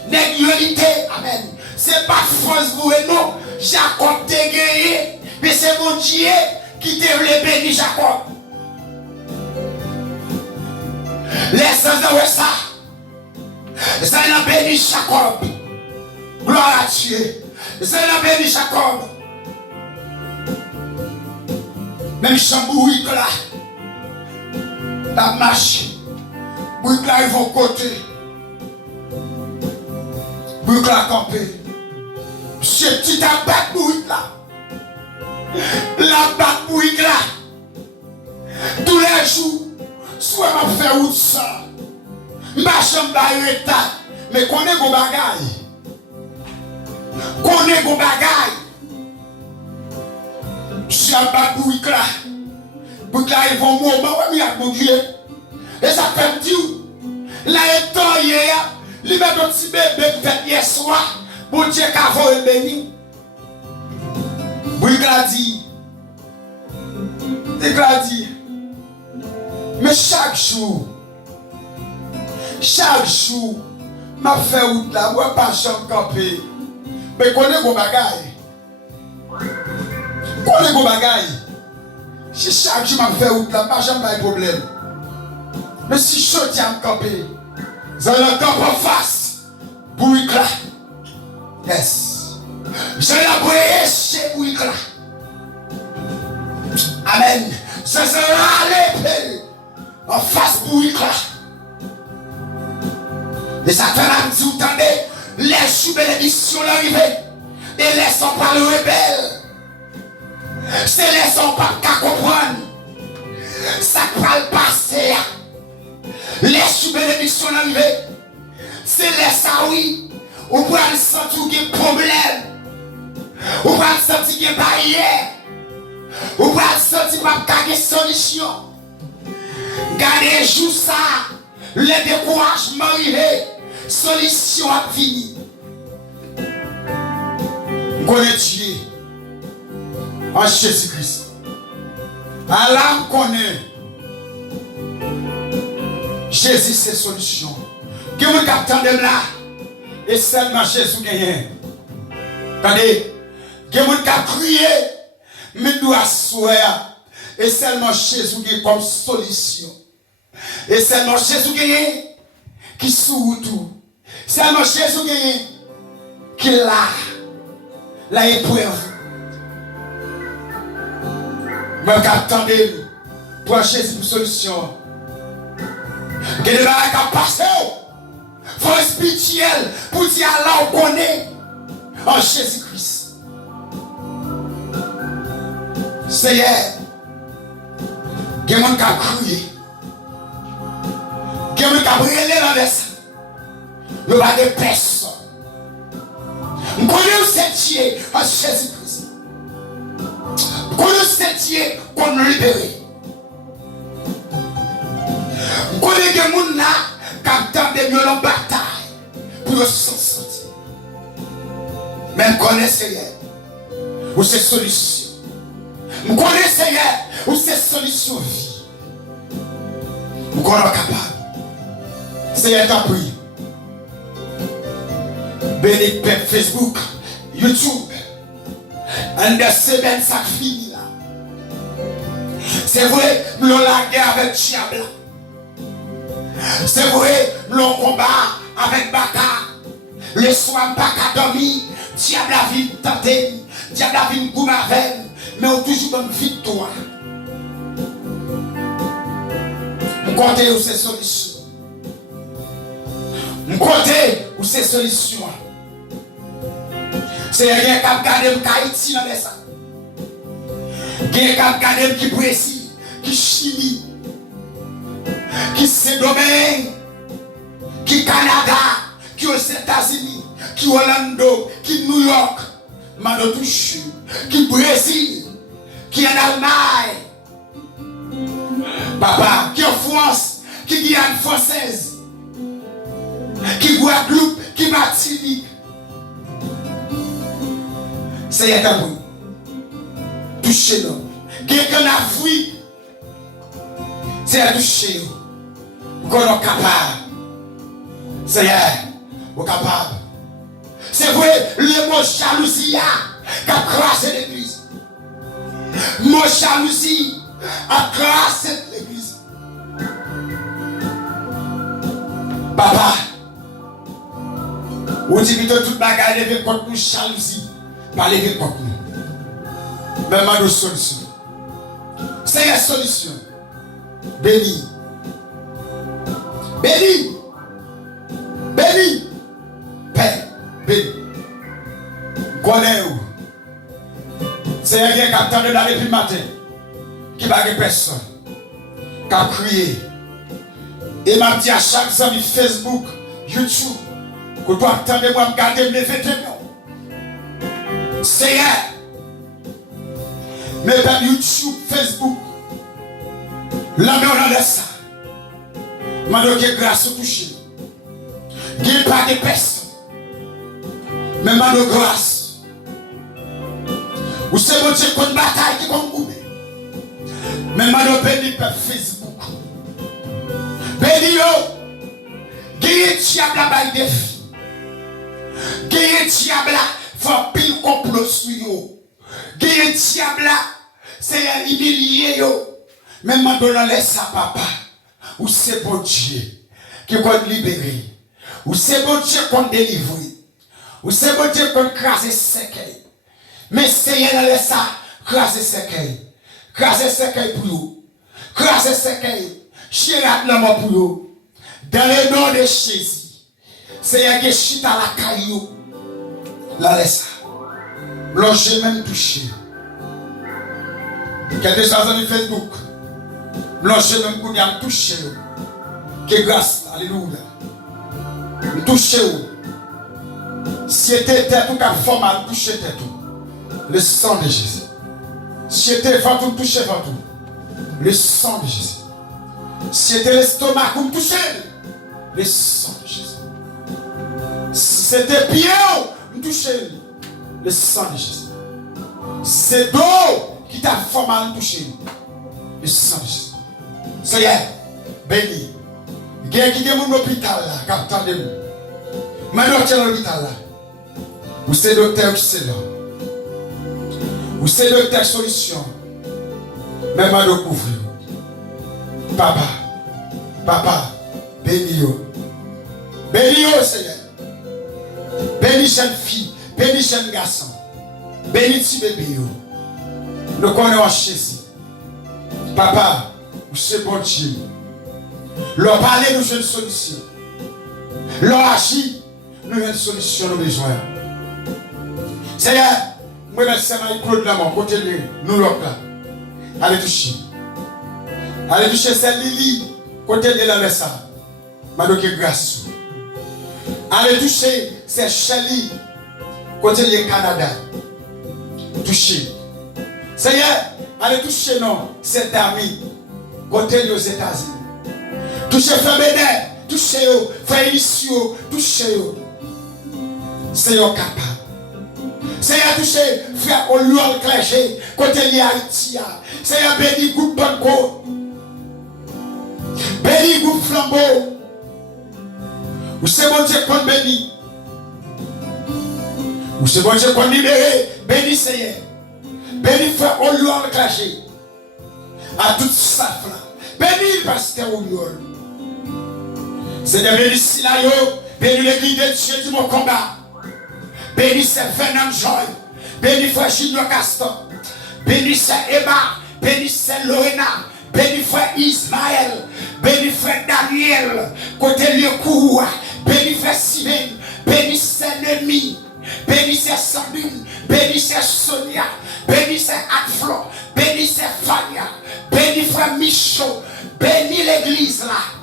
Négalité. Amen. C'est pas force vous et non. Jacob t'a gagné. Mais c'est mon Dieu qui t'a béni Jacob. Laissez-nous ça. Ça l'a béni Jacob. Gloire à Dieu. Ça l'a béni Jacob. Même chambouille là. La marche. Bouille là, ils vont côté. Bouille là, camper. Ce petit abat bouille là. La bat bouille là. Tous les jours. Soit m'a fait ou ça. Ma chambre est état. Mais qu'on est go bagaille. Qu'on est go bagaille. Je suis à bas bouille là. Bouille là, ils vont mourir. Mais il y a mon Dieu. Et ça fait dire, là, étant hier, il met un petit bébé fait hier soir, pour Dieu qu'a volé béni. Oui, il a dit, mais chaque jour, m'a fait route là, moi pas chambre campé. Mais connais vos bagailles. Si chaque jour m'a fait route là, pas jamais pas de problème. Mais si je tiens à camper, vous allez le camp en face. Bouille là. Yes. Je vais la briller chez Bouille là. Amen. Ce sera l'épée en face Bouille là. Et ça fait la dit, vous entendez, les bénédictions l'arrivée. Et laissons pas le rebelle. C'est laissons pas qu'à comprendre. Ça va le passer. Les bénédictions l'arrivée. C'est laissons oui. Ou pour le sentir qu'il y a problème. Ou pour le sentir qu'il y a barrière. Ou pour le sentir qu'il y a solution. Gardez juste ça. Le découragement arrivé. Solution à fini. Connaît Dieu en Jésus-Christ. Allah connaît Jésus, c'est solution. Que vous captez là et seulement Jésus gagne. Attendez, que vous criez, mais nous asseoir et seulement Jésus gagne comme solution. Et seulement Jésus gagne qui sourit tout. Seulement Jésus gagne qui l'a la épreuve. Mais attendez pour Jésus pour solution. Que les gens qui passent, faut spirituel pour dire Allah on connaît en Jésus-Christ. Seigneur, il y a des gens qui ont crié. Il y a des gens qui ont brûlé dans les sangs. Il n'y a pas de personne. Nous connaissons cette Dieu en Jésus-Christ. Nous connaissons cette Dieu qu'on nous libère. Nous connaissons des gens là qui attendent des violentes batailles pour s'en sortir. Mais nous connaissons Seigneur où c'est solution. Nous connaissons Seigneur où c'est solution vie. Nous connaissons capable. Seigneur t'a pris. Béni Facebook, YouTube, en des semaines ça finit là. C'est vrai, nous avons la guerre avec Diable. C'est vrai, nous avons combat avec Baka. Le soir, Baka dormi, Diable a vu tenter, Diable a vu gouverner, mais on toujours une victoire. Nous comptons où ces solutions. Nous comptons où ces solutions. C'est rien qui a gardé Haïti dans les sangs. Rien qui a gardé qui précis, qui chimie, qui Saint-Domingue, qui Canada, qui aux États-Unis, qui Orlando, qui New York, Manotouche, qui Brésil, qui en Allemagne, papa, qui en France, qui Guyane française, qui Guadeloupe, qui Martinique. C'est un bruit. Touchez-nous. Quelqu'un a fui. C'est à toucher. Vous êtes capable. C'est capable. C'est vrai, le mot jalousie a crasé l'église. Le mot jalousie a crasé l'église. Papa, vous dites que toute bagarre est contre nous, jalousie. Parlez contre nous. Mais ma solution. C'est la solution. Béni. Béni. Béni. Père. Béni. Connais-vous. C'est un gars qui attend de la depuis le matin. Qui va de personne. Qui a crié. Et m'a dit à chaque ami Facebook, YouTube, que tu attends de moi me garder mes vêtements. Seigneur, mais dans YouTube, Facebook, la main on a ça. Mando que grâce touché. Qu'il pas de personne. Mais mando grâce. Ou c'est bon Dieu qu'on bataille qui qu'on goûte. Mais mando béni par Facebook. Béni yo. Guérir diable la baille des filles. Guérir diable la faut pile complot sur yo. Guérir diable la c'est humilier yo. Même mando laisse ça papa. Ou c'est bon Dieu qui va libérer. Ou c'est bon Dieu qu'on délivre. Ou c'est bon Dieu qu'on crase secueil. Mais c'est elle laisse ça crase secueil. Crase secueil pour vous. Crase secueil. Chirat la mort pour vous. Dans le nom de Jésus. C'est elle qui chita la caillou. La laisse ça. Blanche même touché. Quelques choses sur Facebook. Blanche même qu'on y a touché. Que grâce, alléluia. Touché. Si c'était tête ou qu'à formal, touché tête. Le sang de Jésus. Si c'était ventre, touché ventre. Le sang de Jésus. Si c'était l'estomac, vous touchez. Le sang de Jésus. Si c'était pied, vous touchez. Le sang de Jésus. C'est d'eau qui t'a formal touché. Le sang de Jésus. Ça y est, béni. Il y a qui est mon hôpital là, captant de nous. Maintenant, tu es dans l'hôpital là. Vous c'est docteur qui c'est là. Vous c'est docteur solution. Même à recouvrir. Papa, béni yo. Béni yo, Seigneur. Béni jeune fille, béni jeune garçon. Béni petit bébé yo. Nous connaissons Jésus. Papa, c'est bon Dieu. Leur parler, nous avons une solution. Leur agir, nous avons une solution, nous besoin. Seigneur, moi, je suis Claude Lamont, côté de nous, là. Allez toucher. Allez toucher cette Lily, côté de la Messa. Madame grâce. Allez toucher cette Shelly, côté de Canada. Toucher. Seigneur, allez toucher non, cette amie, côté des États-Unis. Touchez Frère Bénin, touchez-vous, Frère Initio, touchez-vous. Seigneur capable. Seigneur touché, Frère Oluol Clergé, côté de Haïti. Seigneur béni groupe Banco. Béni groupe Flambeau. Ou c'est bon Dieu qu'on bénit. Ou c'est bon Dieu qu'on libère. Béni Seigneur. Béni Frère Oluol Clergé. À toute sa flamme. Béni le pasteur Oluol. Seigneur, béni Silayo, béni l'église de Dieu du mon combat. Béni c'est Fernand Joy, béni frère Gilles Castor, béni c'est Emma, béni c'est Lorena, béni frère Ismaël, béni frère Daniel, côté lieu Koua, béni frère Simon, béni c'est Némi, béni c'est Sandrine, béni c'est Sonia, béni c'est Anne-Flo, béni c'est Fania, béni frère Michaud, béni l'église là.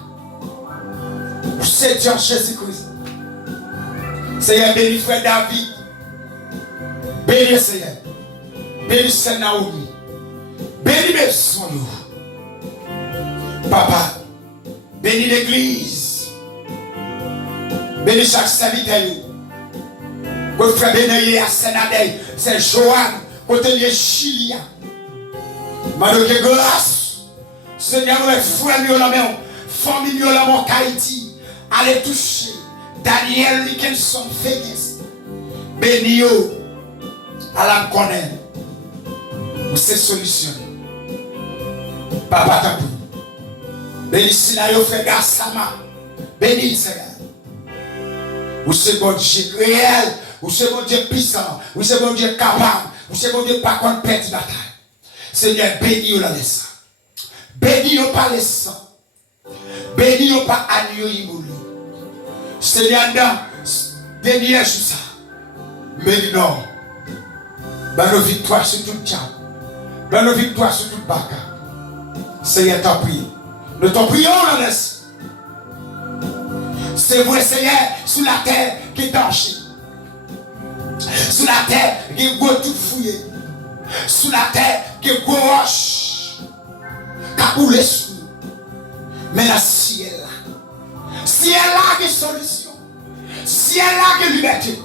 C'est Dieu Jésus-Christ. Seigneur, béni frère David. Béni Seigneur. Béni Seigneur Naomi. Béni maison nous. Papa, béni l'église. Béni chaque serviteur. Votre frère béni à Sénadei. C'est Joanne. Côté de Chilia. Madame de grâce. Seigneur, nous frères nous la main. Famille nous la main Haïti. Allez toucher Daniel Nicholson Fénis. Béni yo à la connaître. Ou c'est solution. Papa t'appuie. Béni Sinayo fait Gassama. Béni Seigneur. Ou c'est bon Dieu réel. Ou c'est bon Dieu puissant. Ou c'est bon Dieu capable. Ou c'est bon Dieu pas contre perte bataille. Seigneur, béni yo la laisse. Béni yo pas laisse. Béni yo pas agneau imouli. Seigneur, dernier jour ça. Mais non. Ben nos victoires sur tout tchad. Ben nos victoires sur tout baka. Seigneur, t'en prie. Nous t'en prions, la laisse. C'est vrai, Seigneur, sous la terre qui est danger. Sous la terre qui est tout fouillé. Sous la terre qui est roche. Qui a coulé sous. Mais la ciel là. Si elle a des solutions, si elle a de liberté,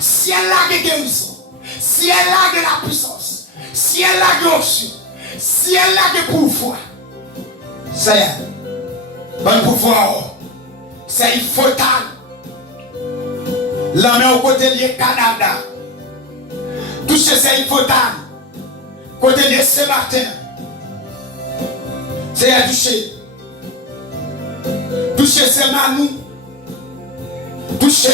si elle a de guérison, si elle a de la puissance, si elle a de l'option, si elle a de pouvoir, c'est bon pouvoir, c'est fatal. La main au côté du Canada, toucher c'est fatal. Côté de ce matin, c'est à toucher. Toucher c'est manou. Toucher.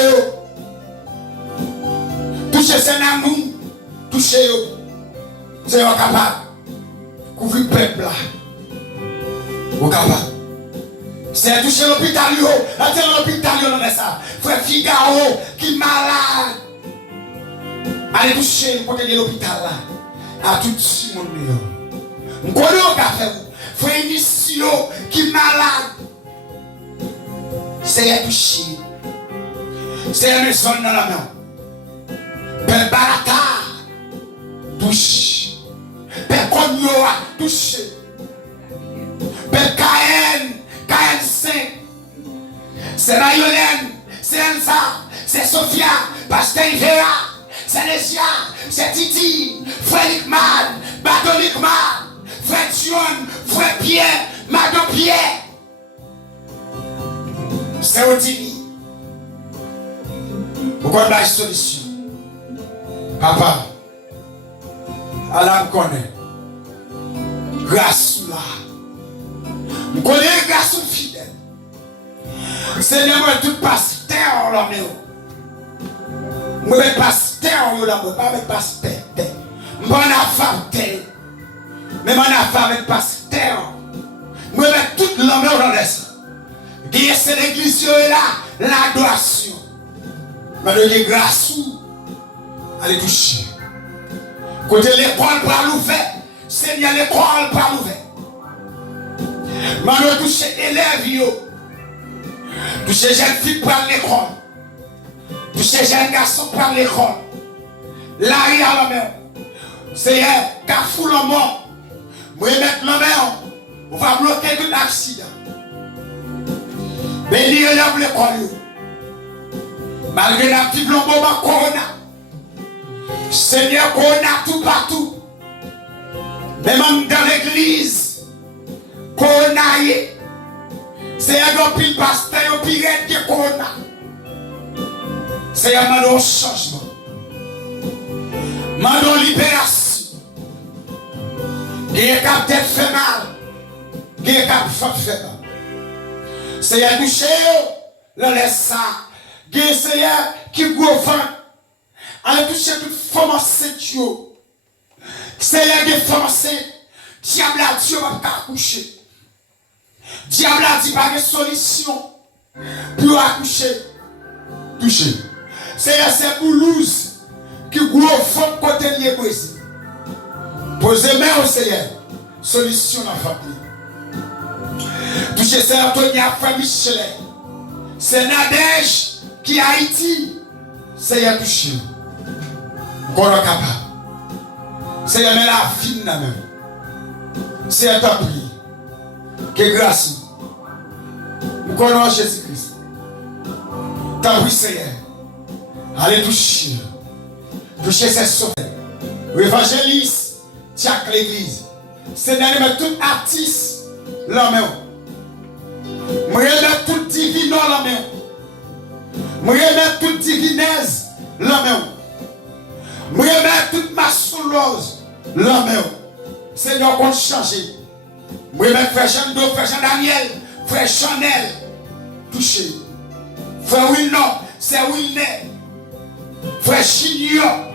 Toucher c'est namou. Toucher. C'est capable. Couvrir le peuple là. Vous capable. C'est à toucher l'hôpital. Attends l'hôpital, on a ça. Frère Figaro qui est malade. Allez toucher le côté de l'hôpital là. À tout le monde. On connaît un café. Frère Inicio qui est malade. C'est à toucher. C'est à maison dans la main. Père Baraka. Touche. Père Konyoa. Touche. Père Kaen. Kaen 5. C'est Mayolène. C'est Elsa. C'est Sophia. Pasteur Ivea. C'est Lesia. C'est Titi. Frère Lickman. Bateau Lickman. Frère John. Frère Pierre. Madame Pierre. C'est Odini. Pourquoi on a une solution? Papa, Allah me connaît. Grâce là. Je connais grâce fidèle. Seigneur, moi, tout pasteur là, moi, pasteur là, moi, pas avec pasteur. Moi, on a femme, mais moi, on a femme avec pasteur. Moi, avec toute l'homme dans l'aise. Dieu, c'est l'église là, l'adoration. Mais de grâce, allez toucher. Côté l'école par l'ouvert, Seigneur, l'école par l'ouvert. Mais de toucher élèves, toucher jeunes filles par l'école, toucher jeunes garçons par l'école. Là, il y a la main. Seigneur, Carrefour la mort. Moi, mettre la main, on va bloquer tout accident. Bénir l'école. Malgré la petite moment corona. Seigneur, corona tout partout. Même dans l'église. Corona y est. C'est un pile pasteur, un pile de corona. C'est un mano changement. Mano libération. Qui est peut-être fait mal. Qui est fait mal. C'est un touché, le laisse ça. Seigneur qui gouverne. Allez toucher toute femme enceinte. Seigneur qui est femme enceinte. Diable a Dieu va pas accoucher. Diable a dit pas de solution pour accoucher. Toucher. Seigneur c'est Boulouse qui gouverne côté de l'église. Posez main au Seigneur. Solution dans la famille. Toucher c'est Antonia Frère Michelet. C'est Nadège. Qui Haïti, c'est un touché. Qu'on est capable. C'est un la fin la même. C'est un temps prier. Que grâce. Nous connaissons Jésus-Christ. Tant pis Seigneur. Allez toucher. Toucher ses sauveurs. Évangéliste. Chaque l'église. C'est d'aller tout artiste la main. Je remets tout divin dans la main. Je remets toute divinesse la main. Je remets toute maçonneuse la main. Seigneur, qu'on change. Je remets frère Jean-Do, frère Jean-Daniel, frère Chanel. Touché. Frère Wilnon, c'est Wilnet. Frère Chignon,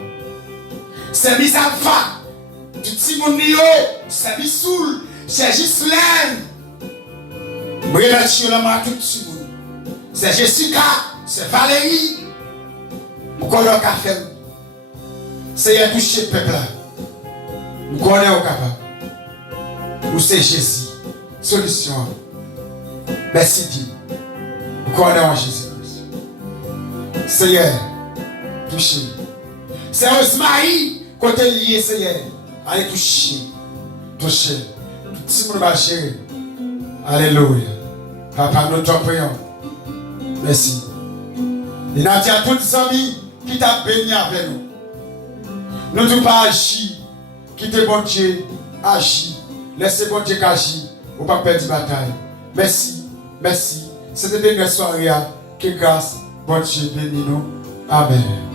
c'est Miss Alpha. Du Timonio, c'est Missoul, c'est Ghislaine. Je remets sur la main tout le monde. C'est Jessica. C'est Valérie. Nous connaissons café. C'est un touché peuple. Nous connaissons capable. Nous c'est Jésus. Solution. Merci Dieu. Nous connaissons Jésus. Seigneur, touché. C'est Osmaï côté lié, Seigneur. Allez toucher. Toucher. Tout le monde va chérir. Alléluia. Papa, nous t'en prions. Merci. Et nous disons à tous les amis qui t'a béni avec nous. Nous ne devons pas agir. Quittez bon Dieu, agir. Laissez bon Dieu agir. Ou pas perdre la bataille. Merci. Merci. C'était une soirée. Que grâce, bon Dieu bénit nous. Amen.